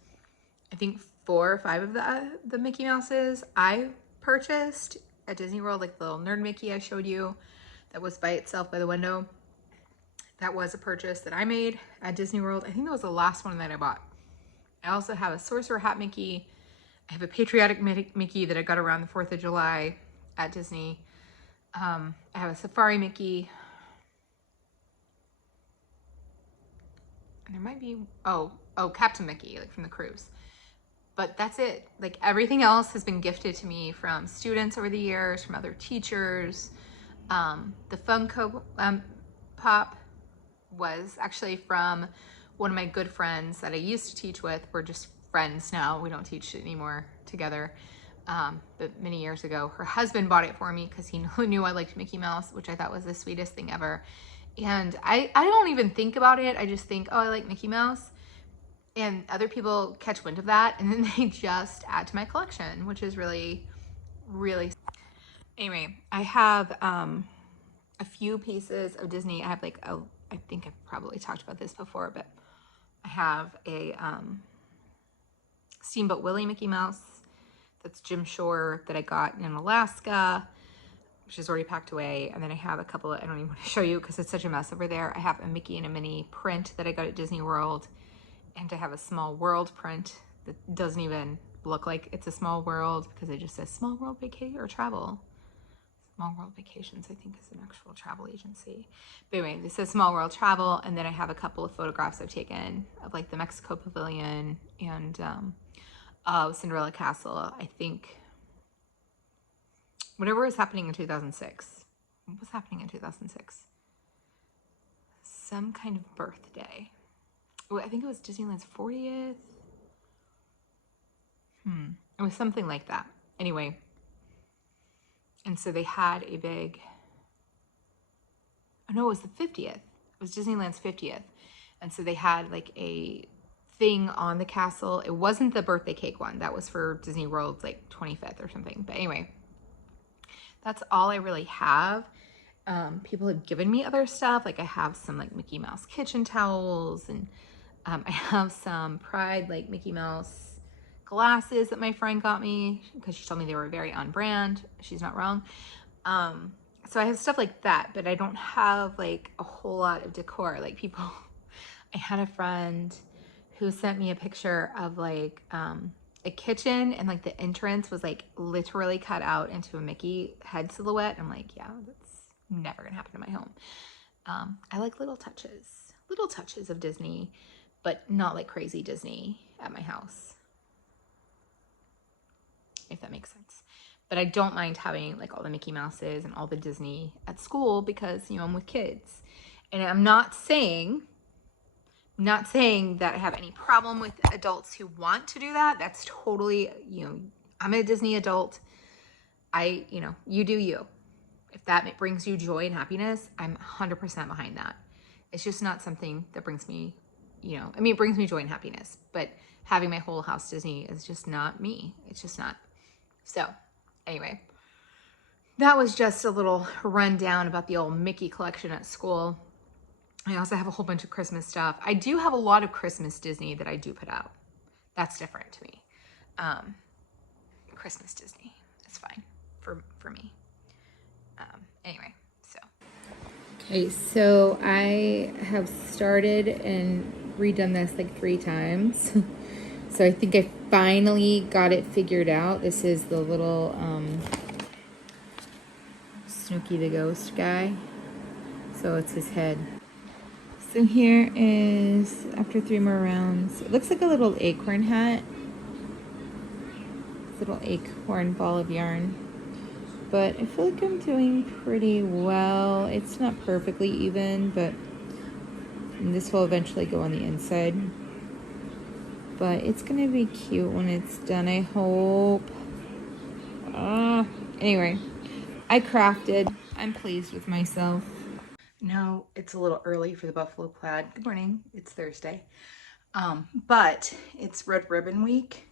I think 4 or 5 of the Mickey Mouses I purchased at Disney World, like the little Nerd Mickey I showed you that was by itself by the window. That was a purchase that I made at Disney World. I think that was the last one that I bought. I also have a Sorcerer Hat Mickey. I have a Patriotic Mickey that I got around the 4th of July at Disney. I have a Safari Mickey. There might be, oh, Captain Mickey, like from the cruise. But that's it. Like everything else has been gifted to me from students over the years, from other teachers. The Funko Pop was actually from one of my good friends that I used to teach with. We're just friends now. We don't teach anymore together. But many years ago, her husband bought it for me because he knew I liked Mickey Mouse, which I thought was the sweetest thing ever. And I don't even think about it. I just think, oh, I like Mickey Mouse. And other people catch wind of that, and then they just add to my collection, which is really, really... Anyway, I have a few pieces of Disney. I have like, I think I've probably talked about this before, but I have a Steamboat Willie Mickey Mouse. That's Jim Shore that I got in Alaska, which is already packed away. And then I have a couple of, I don't even want to show you because it's such a mess over there. I have a Mickey and a Minnie print that I got at Disney World. And I have a Small World print that doesn't even look like it's a small world because it just says Small World Vacation or Travel. Small World Vacations, I think, is an actual travel agency. But anyway, this says Small World Travel. And then I have a couple of photographs I've taken of like the Mexico Pavilion and Cinderella Castle. I think whatever was happening in 2006. What was happening in 2006? Some kind of birthday. I think it was Disneyland's 40th. It was something like that. Anyway. And so they had a big... Oh, no, it was the 50th. It was Disneyland's 50th. And so they had like a thing on the castle. It wasn't the birthday cake one. That was for Disney World's like 25th or something. But anyway, that's all I really have. People have given me other stuff. Like I have some like Mickey Mouse kitchen towels, and I have some Pride like Mickey Mouse glasses that my friend got me because she told me they were very on brand. She's not wrong. So I have stuff like that, but I don't have like a whole lot of decor. Like people, I had a friend who sent me a picture of like a kitchen, and like the entrance was like literally cut out into a Mickey head silhouette. I'm like, yeah, that's never gonna happen in my home. I like little touches of Disney, but not like crazy Disney at my house, if that makes sense. But I don't mind having like all the Mickey Mouses and all the Disney at school because, you know, I'm with kids. And I'm not saying that I have any problem with adults who want to do that. That's totally, you know, I'm a Disney adult. You know, you do you. If that brings you joy and happiness, I'm 100% behind that. It's just not something that brings me, you know, I mean, it brings me joy and happiness, but having my whole house Disney is just not me. It's just not. So anyway, that was just a little rundown about the old Mickey collection at school. I also have a whole bunch of Christmas stuff. I do have a lot of Christmas Disney that I do put out. That's different to me. Christmas Disney is fine for me. Anyway, so. Okay, so I have started and redone this like 3 times. So I think I finally got it figured out. This is the little Snooky the Ghost guy. So it's his head. So here is, after 3 more rounds, it looks like a little acorn hat. Little acorn ball of yarn. But I feel like I'm doing pretty well. It's not perfectly even, but this will eventually go on the inside. But it's gonna be cute when it's done, I hope. Anyway, I crafted. I'm pleased with myself. No, it's a little early for the buffalo plaid. Good morning, it's Thursday. But it's Red Ribbon Week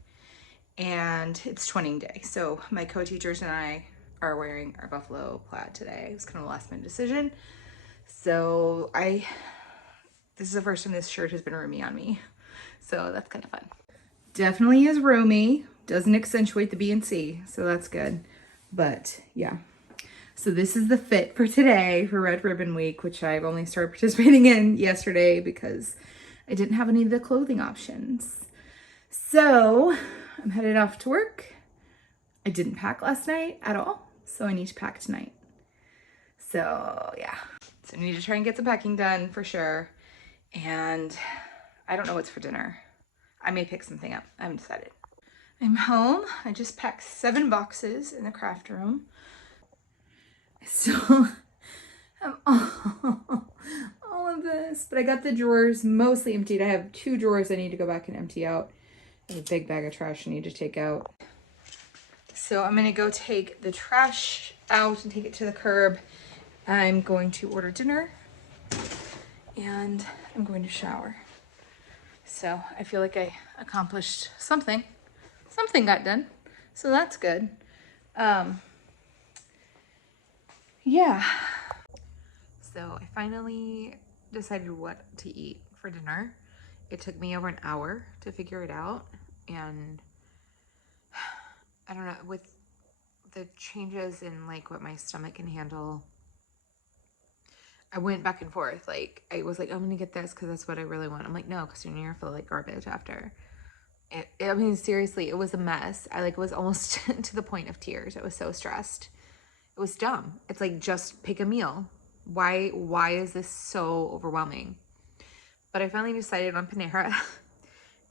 and it's twinning day. So my co-teachers and I are wearing our buffalo plaid today. It was kind of a last minute decision. So this is the first time this shirt has been roomy on me. So that's kind of fun. Definitely is roomy. Doesn't accentuate the B and C, so that's good. But yeah. So this is the fit for today for Red Ribbon Week, which I've only started participating in yesterday because I didn't have any of the clothing options. So I'm headed off to work. I didn't pack last night at all, so I need to pack tonight. So yeah, so I need to try and get some packing done for sure. And I don't know what's for dinner. I may pick something up. I haven't decided. I'm home. I just packed 7 boxes in the craft room. So have all of this, but I got the drawers mostly emptied. I have 2 drawers I need to go back and empty out. I have a big bag of trash I need to take out. So I'm gonna go take the trash out and take it to the curb. I'm going to order dinner and I'm going to shower. So I feel like I accomplished something. Something got done. So that's good. Yeah. So I finally decided what to eat for dinner. It took me over an hour to figure it out. And I don't know, with the changes in like what my stomach can handle, I went back and forth. Like I was like, I'm gonna get this because that's what I really want. I'm like, no, because you're gonna feel like garbage after. I mean, seriously, it was a mess. I like was almost to the point of tears. I was so stressed. It was dumb. It's like, just pick a meal. Why is this so overwhelming? But I finally decided on Panera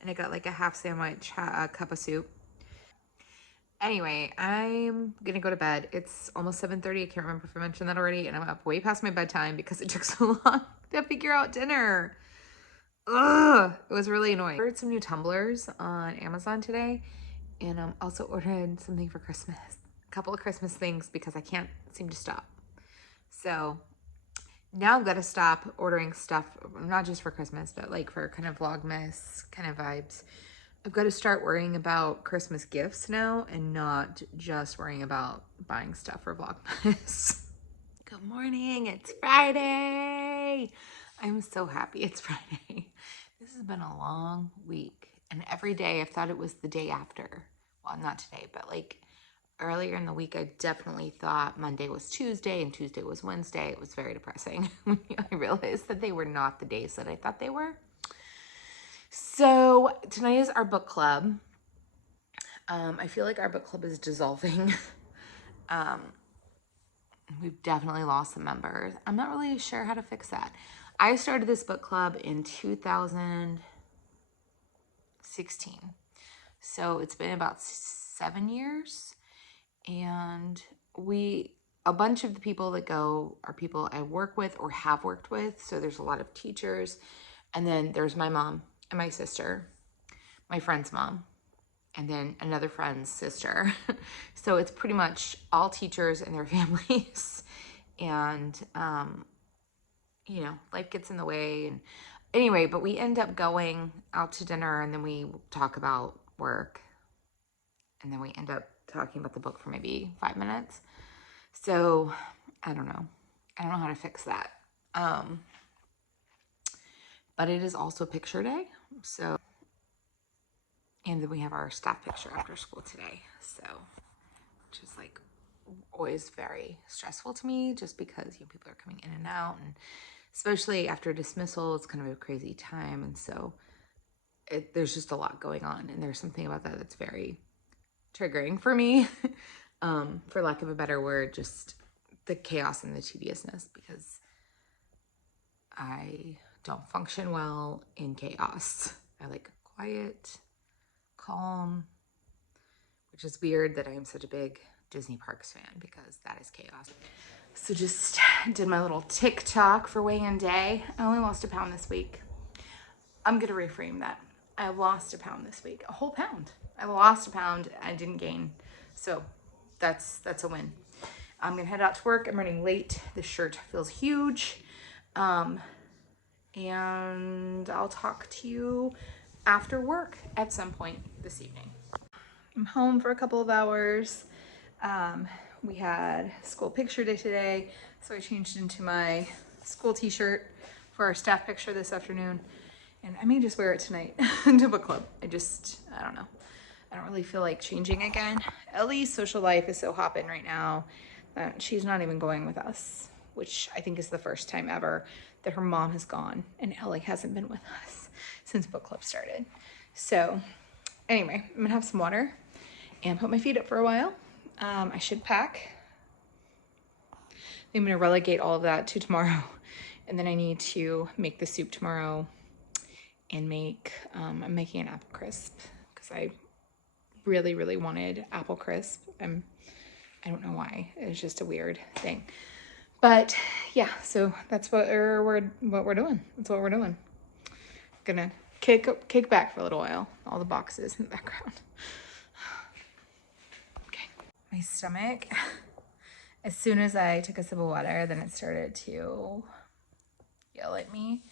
and I got like a half sandwich, a cup of soup. Anyway, I'm gonna go to bed. It's almost 7:30. I can't remember if I mentioned that already. And I'm up way past my bedtime because it took so long to figure out dinner. Ugh, it was really annoying. I ordered some new tumblers on Amazon today, and also ordered something for Christmas. A couple of Christmas things because I can't seem to stop. So now I've got to stop ordering stuff, not just for Christmas, but like for kind of Vlogmas kind of vibes. I've got to start worrying about Christmas gifts now and not just worrying about buying stuff for Vlogmas. Good morning, it's Friday. I'm so happy it's Friday. This has been a long week, and every day I've thought it was the day after. Well, not today, but like earlier in the week, I definitely thought Monday was Tuesday and Tuesday was Wednesday. It was very depressing when I realized that they were not the days that I thought they were. So tonight is our book club. I feel like our book club is dissolving. We've definitely lost some members. I'm not really sure how to fix that. I started this book club in 2016. So it's been about 7 years. And a bunch of the people that go are people I work with or have worked with. So there's a lot of teachers. And then there's my mom and my sister, my friend's mom, and then another friend's sister. So it's pretty much all teachers and their families. And, you know, life gets in the way. And anyway, but we end up going out to dinner and then we talk about work. And then we end up talking about the book for maybe 5 minutes. So I don't know. I don't know how to fix that. but it is also picture day. So, and then we have our staff picture after school today. So, which is like always very stressful to me just because, you know, people are coming in and out, and especially after dismissal, it's kind of a crazy time. And so there's just a lot going on, and there's something about that that's very triggering for me. For lack of a better word, just the chaos and the tediousness, because I don't function well in chaos. I like quiet, calm, which is weird that I am such a big Disney Parks fan, because that is chaos. So just did my little Tik Tok for weigh-in day. I only lost a pound this week. I'm gonna reframe that. I lost a pound this week, a whole pound. I lost a pound, I didn't gain. So that's a win. I'm gonna head out to work. I'm running late. This shirt feels huge. And I'll talk to you after work at some point this evening. I'm home for a couple of hours. We had school picture day today, so I changed into my school t-shirt for our staff picture this afternoon, and I may just wear it tonight to book club. I don't know. I don't really feel like changing again. Ellie's social life is so hopping right now that she's not even going with us, which I think is the first time ever that her mom has gone and Ellie hasn't been with us since book club started. So anyway, I'm gonna have some water and put my feet up for a while. I should pack. I'm gonna relegate all of that to tomorrow. And then I need to make the soup tomorrow and I'm making an apple crisp because I really, really wanted apple crisp. I don't know why. It's just a weird thing. But yeah, so that's what we're doing. That's what we're doing. Gonna kick back for a little while. All the boxes in the background. Okay. My stomach, as soon as I took a sip of water, then it started to yell at me.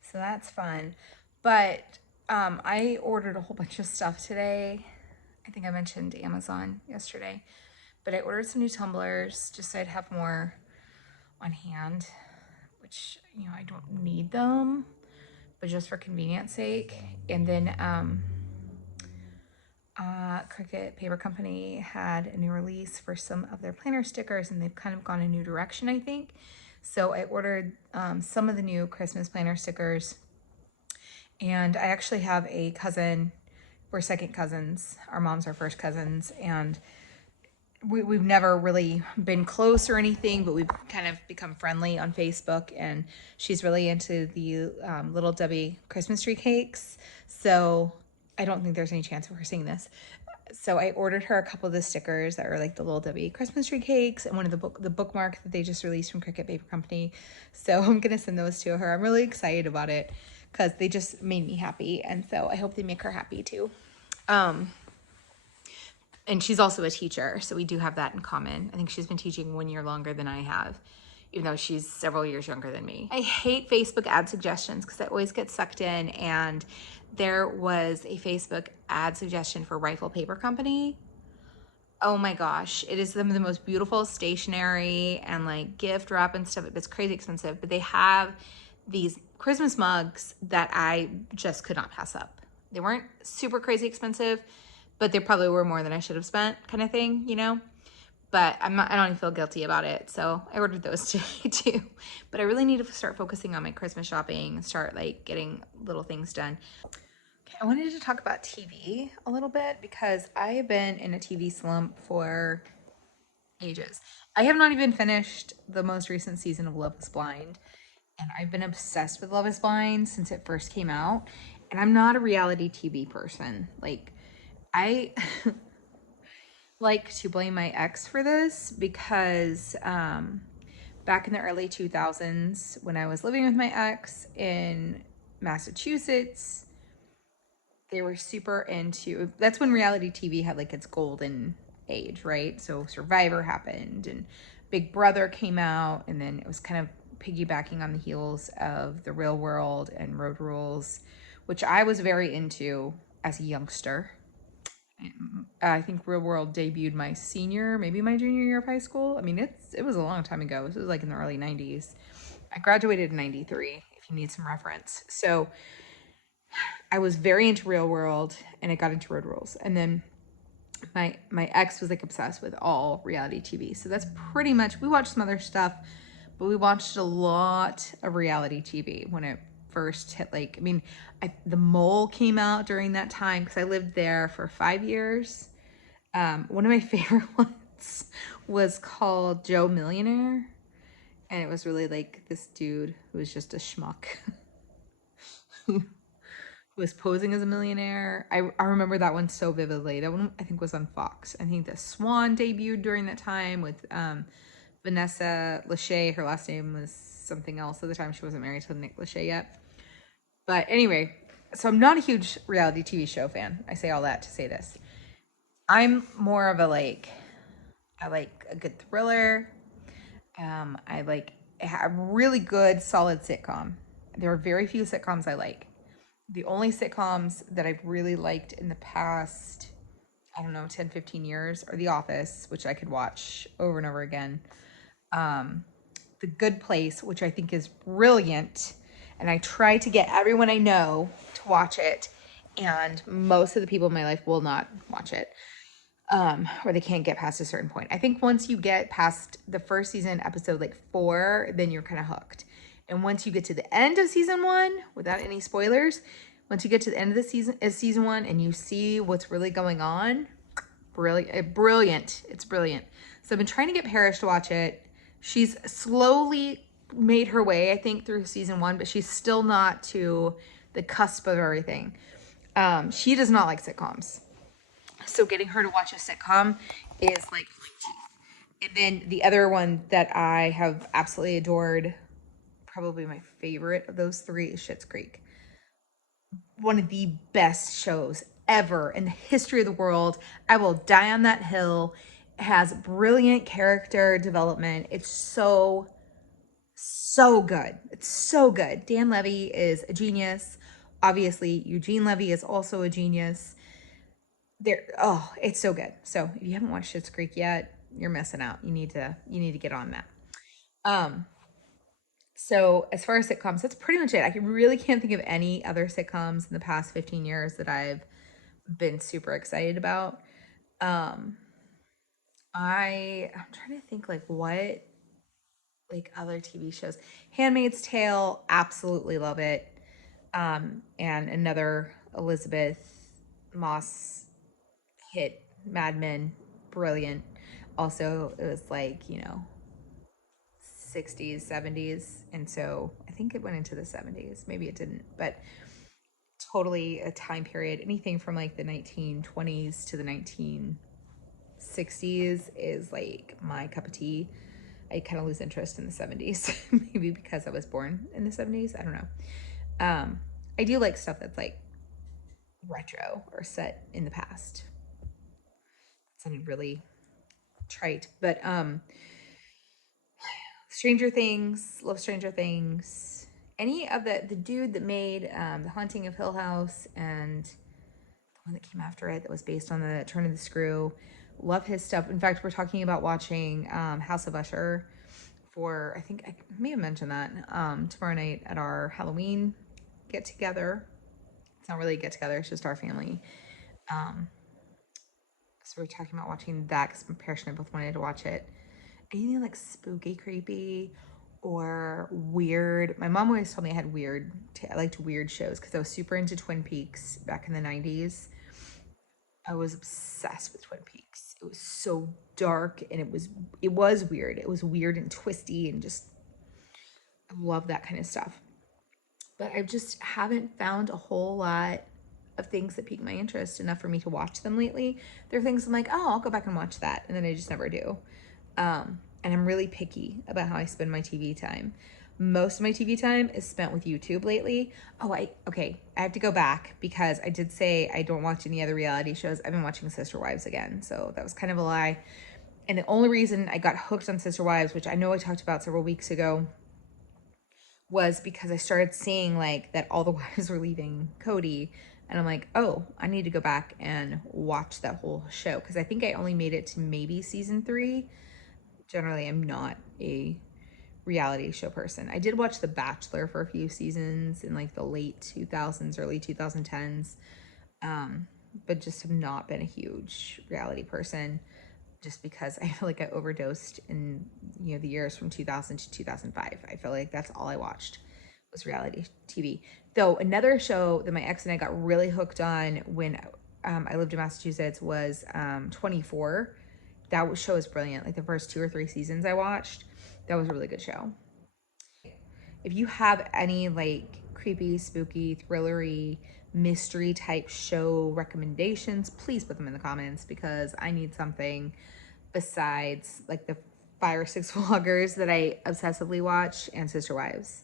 So that's fun. But I ordered a whole bunch of stuff today. I think I mentioned Amazon yesterday. But I ordered some new tumblers just so I'd have more on hand, which, you know, I don't need them, but just for convenience sake. And then Cricut Paper Company had a new release for some of their planner stickers, and they've kind of gone a new direction, I think. So I ordered some of the new Christmas planner stickers, and I actually have a cousin. We're second cousins. Our moms are first cousins, and we've never really been close or anything, but we've kind of become friendly on Facebook, and she's really into the Little Debbie Christmas tree cakes. So I don't think there's any chance of her seeing this. So I ordered her a couple of the stickers that are like the Little Debbie Christmas tree cakes, and one of the bookmark that they just released from Cricut Paper Company. So I'm gonna send those to her. I'm really excited about it because they just made me happy, and so I hope they make her happy too. And she's also a teacher, so we do have that in common. I think she's been teaching 1 year longer than I have, even though she's several years younger than me. I hate Facebook ad suggestions because I always get sucked in, and there was a Facebook ad suggestion for Rifle Paper Company. Oh my gosh, it is some of the most beautiful stationery and like gift wrap and stuff. It's crazy expensive, but they have these Christmas mugs that I just could not pass up. They weren't super crazy expensive, but they probably were more than I should have spent, kind of thing, you know? But I don't even feel guilty about it. So I ordered those today too. But I really need to start focusing on my Christmas shopping and start like getting little things done. Okay, I wanted to talk about TV a little bit because I have been in a TV slump for ages. I have not even finished the most recent season of Love is Blind. And I've been obsessed with Love is Blind since it first came out. And I'm not a reality TV person. Like, I like to blame my ex for this because back in the early 2000s, when I was living with my ex in Massachusetts, they were super into, that's when reality TV had like its golden age, right? So Survivor happened and Big Brother came out, and then it was kind of piggybacking on the heels of The Real World and Road Rules, which I was very into as a youngster. I think Real World debuted my senior, maybe my junior year of high school. I mean, it was a long time ago. This was like in the early 90s. I graduated in 93, if you need some reference. So I was very into Real World, and I got into Road Rules. And then my ex was like obsessed with all reality TV. So that's pretty much, we watched some other stuff, but we watched a lot of reality TV when it first hit. Like, I mean, The Mole came out during that time because I lived there for 5 years. One of my favorite ones was called Joe Millionaire, and it was really like this dude who was just a schmuck who was posing as a millionaire. I remember that one so vividly. That one I think was on Fox. I think The Swan debuted during that time with Vanessa Lachey. Her last name was something else at the time. She wasn't married to Nick Lachey yet. But anyway, so I'm not a huge reality TV show fan. I say all that to say this. I'm more of a I like a good thriller. I like a really good, solid sitcom. There are very few sitcoms I like. The only sitcoms that I've really liked in the past, I don't know, 10, 15 years are The Office, which I could watch over and over again. The Good Place, which I think is brilliant. And I try to get everyone I know to watch it. And most of the people in my life will not watch it. Or they can't get past a certain point. I think once you get past the first season, episode like 4, then you're kind of hooked. And once you get to the end of season 1, without any spoilers, once you get to the end of the season 1 and you see what's really going on, brilliant. It's brilliant. So I've been trying to get Parrish to watch it. She's slowly made her way, I think, through season 1, but she's still not to the cusp of everything. She does not like sitcoms. So getting her to watch a sitcom is like, and then the other one that I have absolutely adored, probably my favorite of those 3, is Schitt's Creek. One of the best shows ever in the history of the world. I will die on that hill. It has brilliant character development. It's so good. It's so good. Dan Levy is a genius. Obviously, Eugene Levy is also a genius. It's so good. So if you haven't watched Schitt's Creek yet, you're missing out. You need to get on that. So as far as sitcoms, that's pretty much it. I really can't think of any other sitcoms in the past 15 years that I've been super excited about. I'm trying to think what other TV shows. Handmaid's Tale, absolutely love it. And another Elizabeth Moss hit, Mad Men, brilliant. Also, it was 60s, 70s, and so I think it went into the 70s. Maybe it didn't, but totally a time period. Anything from the 1920s to the 1960s is my cup of tea. I kind of lose interest in the 70s, maybe because I was born in the 70s. I don't know. I do like stuff that's retro or set in the past. It sounded really trite, but Stranger Things, love Stranger Things. Any of the dude that made The Haunting of Hill House and the one that came after it that was based on the Turn of the Screw, love his stuff. In fact, we're talking about watching House of Usher for, I think I may have mentioned that, tomorrow night at our Halloween get together. It's not really a get together, it's just our family. So we're talking about watching that because Parrish and I both wanted to watch it. Anything spooky, creepy, or weird. My mom always told me I liked weird shows because I was super into Twin Peaks back in the 90s. I was obsessed with Twin Peaks. It was so dark and it was weird. It was weird and twisty and just, I love that kind of stuff. But I just haven't found a whole lot of things that pique my interest enough for me to watch them lately. There are things I'm like, oh, I'll go back and watch that, and then I just never do. And I'm really picky about how I spend my TV time. Most of my TV time is spent with YouTube lately. I have to go back because I did say I don't watch any other reality shows. I've been watching Sister Wives again, so that was kind of a lie. And the only reason I got hooked on Sister Wives, which I know I talked about several weeks ago, was because I started seeing that all the wives were leaving Cody. And I'm like, oh, I need to go back and watch that whole show. Because I think I only made it to maybe season 3. Generally, I'm not a reality show person. I did watch The Bachelor for a few seasons in like the late 2000s, early 2010s, but just have not been a huge reality person just because I feel like I overdosed in, you know, the years from 2000 to 2005. I feel like that's all I watched was reality TV. Though another show that my ex and I got really hooked on when I lived in Massachusetts was 24. That show was brilliant. Like the first 2 or 3 seasons I watched, that was a really good show. If you have any like creepy, spooky, thrillery, mystery type show recommendations, please put them in the comments because I need something besides like the 5 or 6 vloggers that I obsessively watch and Sister Wives.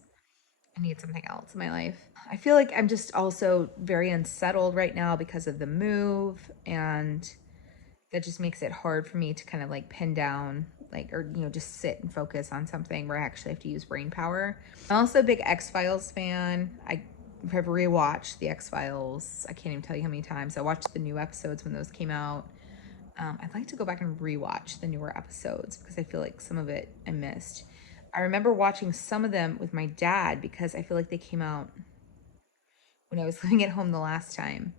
I need something else in my life. I feel like I'm just also very unsettled right now because of the move, and that just makes it hard for me to kind of like pin down like, or you know, just sit and focus on something where I actually have to use brain power. I'm also a big X-Files fan. I have rewatched the X-Files. I can't even tell you how many times. I watched the new episodes when those came out. I'd like to go back and rewatch the newer episodes because I feel like some of it I missed. I remember watching some of them with my dad because I feel like they came out when I was living at home the last time.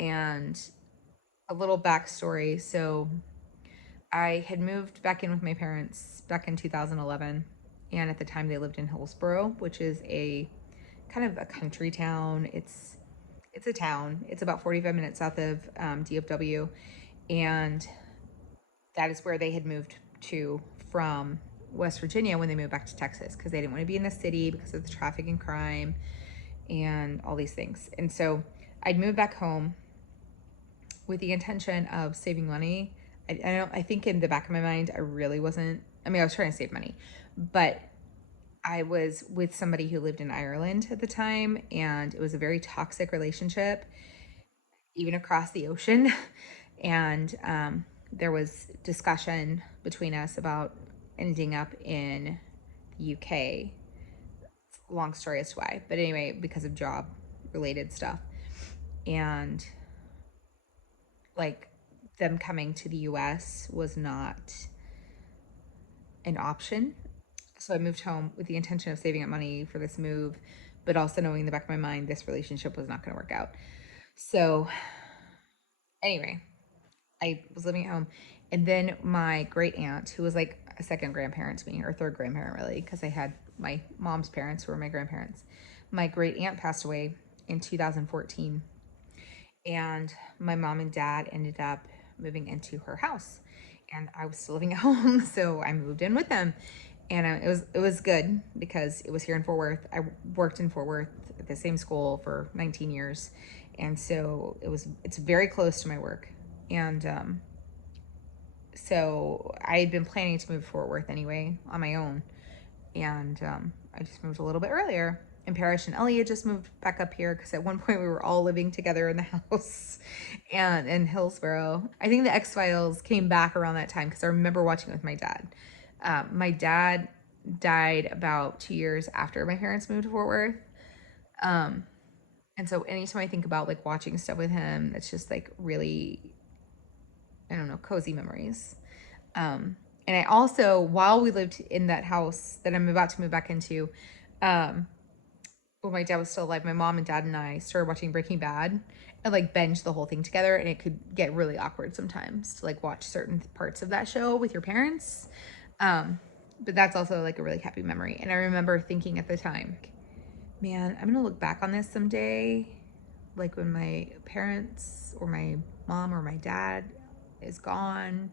And a little backstory. So I had moved back in with my parents back in 2011. And at the time they lived in Hillsborough, which is a kind of a country town. It's a town. It's about 45 minutes south of DFW. And that is where they had moved to from West Virginia when they moved back to Texas because they didn't want to be in the city because of the traffic and crime and all these things. And so I'd moved back home with the intention of saving money. I think in the back of my mind, I really wasn't. I mean, I was trying to save money, but I was with somebody who lived in Ireland at the time, and it was a very toxic relationship, even across the ocean. And there was discussion between us about ending up in the UK. Long story as to why, but anyway, because of job related stuff. And like them coming to the US was not an option. So I moved home with the intention of saving up money for this move, but also knowing in the back of my mind this relationship was not going to work out. So anyway, I was living at home, and then my great aunt, who was like a second grandparent to me, or third grandparent really, because I had my mom's parents who were my grandparents. My great aunt passed away in 2014, and my mom and dad ended up moving into her house, and I was still living at home, so I moved in with them, and it was good because it was here in Fort Worth. I worked in Fort Worth at the same school for 19 years, and so it's very close to my work, and so I had been planning to move to Fort Worth anyway on my own, and I just moved a little bit earlier. And Parrish and Elliot just moved back up here because at one point we were all living together in the house and in Hillsborough. I think the X-Files came back around that time because I remember watching it with my dad. My dad died about 2 years after my parents moved to Fort Worth. And so anytime I think about like watching stuff with him, it's just like really, I don't know, cozy memories. And I also, while we lived in that house that I'm about to move back into, when my dad was still alive, my mom and dad and I started watching Breaking Bad and like binge the whole thing together. And it could get really awkward sometimes to like watch certain parts of that show with your parents. But that's also like a really happy memory. And I remember thinking at the time, man, I'm gonna look back on this someday, like when my parents or my mom or my dad is gone,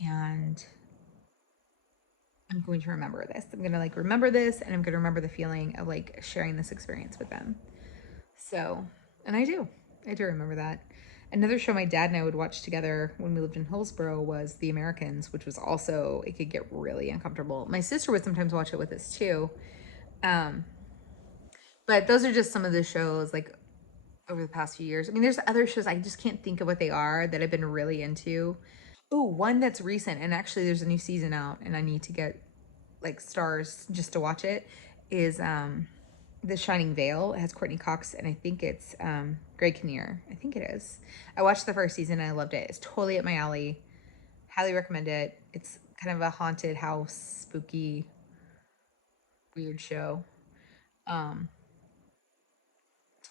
and I'm going to remember this. I'm gonna like remember this, and I'm gonna remember the feeling of like sharing this experience with them. So, and I do remember that. Another show my dad and I would watch together when we lived in Hillsborough was The Americans, which was also, it could get really uncomfortable. My sister would sometimes watch it with us too. But those are just some of the shows like over the past few years. I mean, there's other shows I just can't think of what they are that I've been really into. Oh, one that's recent, and actually there's a new season out, and I need to get like stars just to watch it, is The Shining Veil. It has Courtney Cox, and I think it's Greg Kinnear. I think it is. I watched the first season and I loved it. It's totally up my alley. Highly recommend it. It's kind of a haunted house, spooky weird show. Um,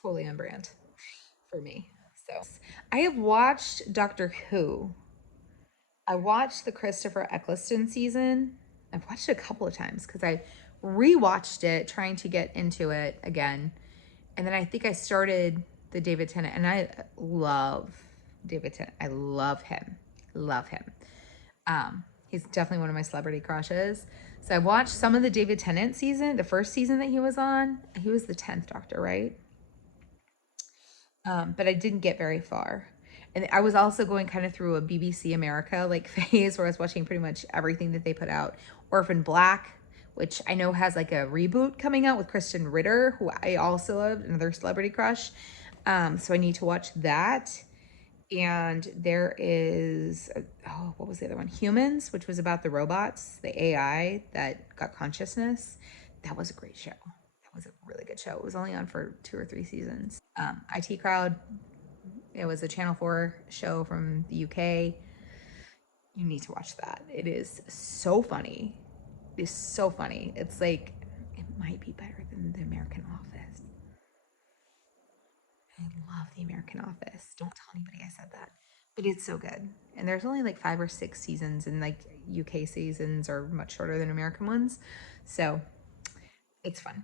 totally on brand for me. So I have watched Doctor Who. I watched the Christopher Eccleston season. I've watched it a couple of times because I rewatched it trying to get into it again. And then I think I started the David Tennant, and I love David Tennant. I love him. Love him. He's definitely one of my celebrity crushes. So I watched some of the David Tennant season, the first season that he was on. He was the 10th Doctor, right? But I didn't get very far. And I was also going kind of through a BBC America like phase where I was watching pretty much everything that they put out. Orphan Black, which I know has like a reboot coming out with Kristen Ritter, who I also love, another celebrity crush. So I need to watch that. And there is, oh, what was the other one? Humans, which was about the robots, the AI that got consciousness. That was a great show. That was a really good show. It was only on for 2 or 3 seasons. IT Crowd, it was a Channel 4 show from the UK. You need to watch that. It is so funny. It is so funny. It's like, it might be better than The American Office. I love The American Office. Don't tell anybody I said that. But it's so good. And there's only like 5 or 6 seasons, and like UK seasons are much shorter than American ones. So it's fun.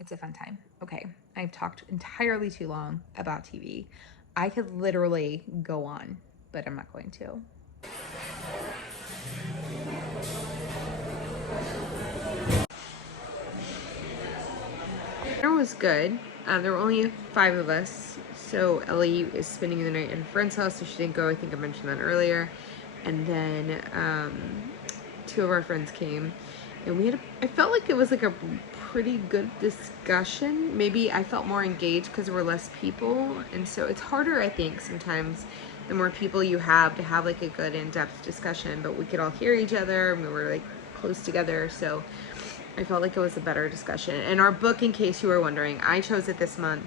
It's a fun time. Okay, I've talked entirely too long about TV. I could literally go on, but I'm not going to. Dinner was good. There were only 5 of us, so Ellie is spending the night in a friend's house, so she didn't go. I think I mentioned that earlier. And then 2 of our friends came, and we had. I felt like it was like a pretty good discussion. Maybe I felt more engaged because there were less people, and so it's harder, I think, sometimes the more people you have to have like a good in-depth discussion. But we could all hear each other, and we were like close together, so I felt like it was a better discussion. And our book, in case you were wondering, I chose it this month.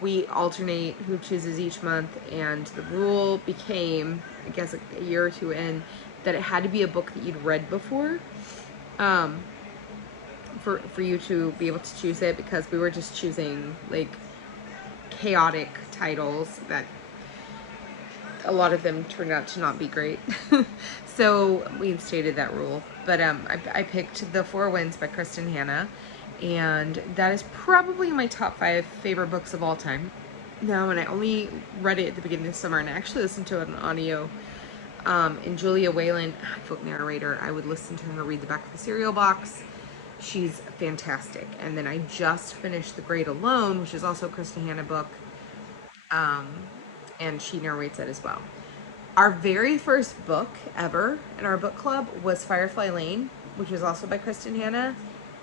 We alternate who chooses each month, and the rule became, I guess, a year or 2 in, that it had to be a book that you'd read before, for you to be able to choose it, because we were just choosing like chaotic titles that a lot of them turned out to not be great. So we've stated that rule. But I picked The Four Winds by Kristen Hanna, and that is probably my top 5 favorite books of all time. Now, and I only read it at the beginning of the summer, and I actually listened to it on audio. And Julia Whalen, book narrator, I would listen to her read the back of the cereal box. She's fantastic. And then I just finished The Great Alone, which is also a Kristen Hanna book. And she narrates it as well. Our very first book ever in our book club was Firefly Lane, which was also by Kristen Hanna,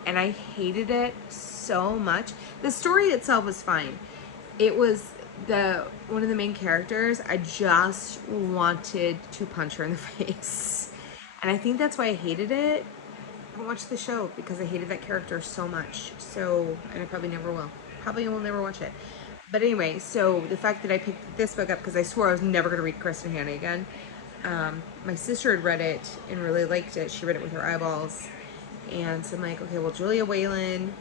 and I hated it so much. The story itself was fine. It was one of the main characters, I just wanted to punch her in the face. And I think that's why I hated it. I haven't watched the show because I hated that character so much. So, and I probably never will. Probably will never watch it. But anyway, so the fact that I picked this book up, because I swore I was never going to read Kristen Hanna again. My sister had read it and really liked it. She read it with her eyeballs. And so I'm like, okay, well, Julia Whalen,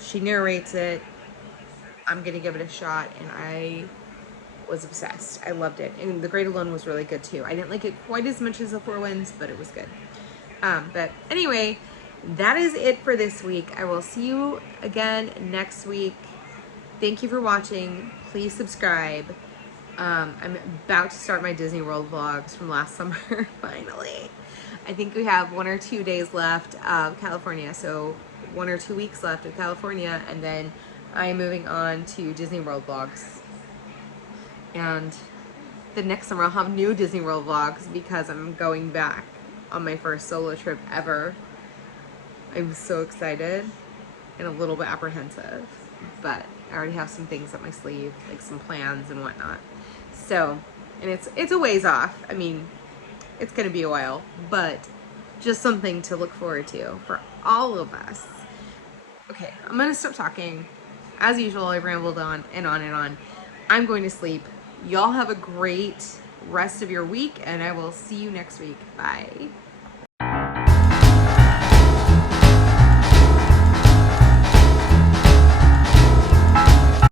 she narrates it. I'm going to give it a shot. And I was obsessed. I loved it. And The Great Alone was really good too. I didn't like it quite as much as The Four Winds, but it was good. But anyway, that is it for this week. I will see you again next week. Thank you for watching. Please subscribe. I'm about to start my Disney World vlogs from last summer, finally. I think we have 1 or 2 days left of California, so 1 or 2 weeks left of California, and then I'm moving on to Disney World vlogs. And the next summer I'll have new Disney World vlogs because I'm going back on my first solo trip ever. I'm so excited and a little bit apprehensive, but I already have some things up my sleeve, like some plans and whatnot. So, and it's a ways off. I mean, it's gonna be a while, but just something to look forward to for all of us. Okay, I'm gonna stop talking. As usual, I've rambled on and on and on. I'm going to sleep. Y'all have a great rest of your week, and I will see you next week. Bye.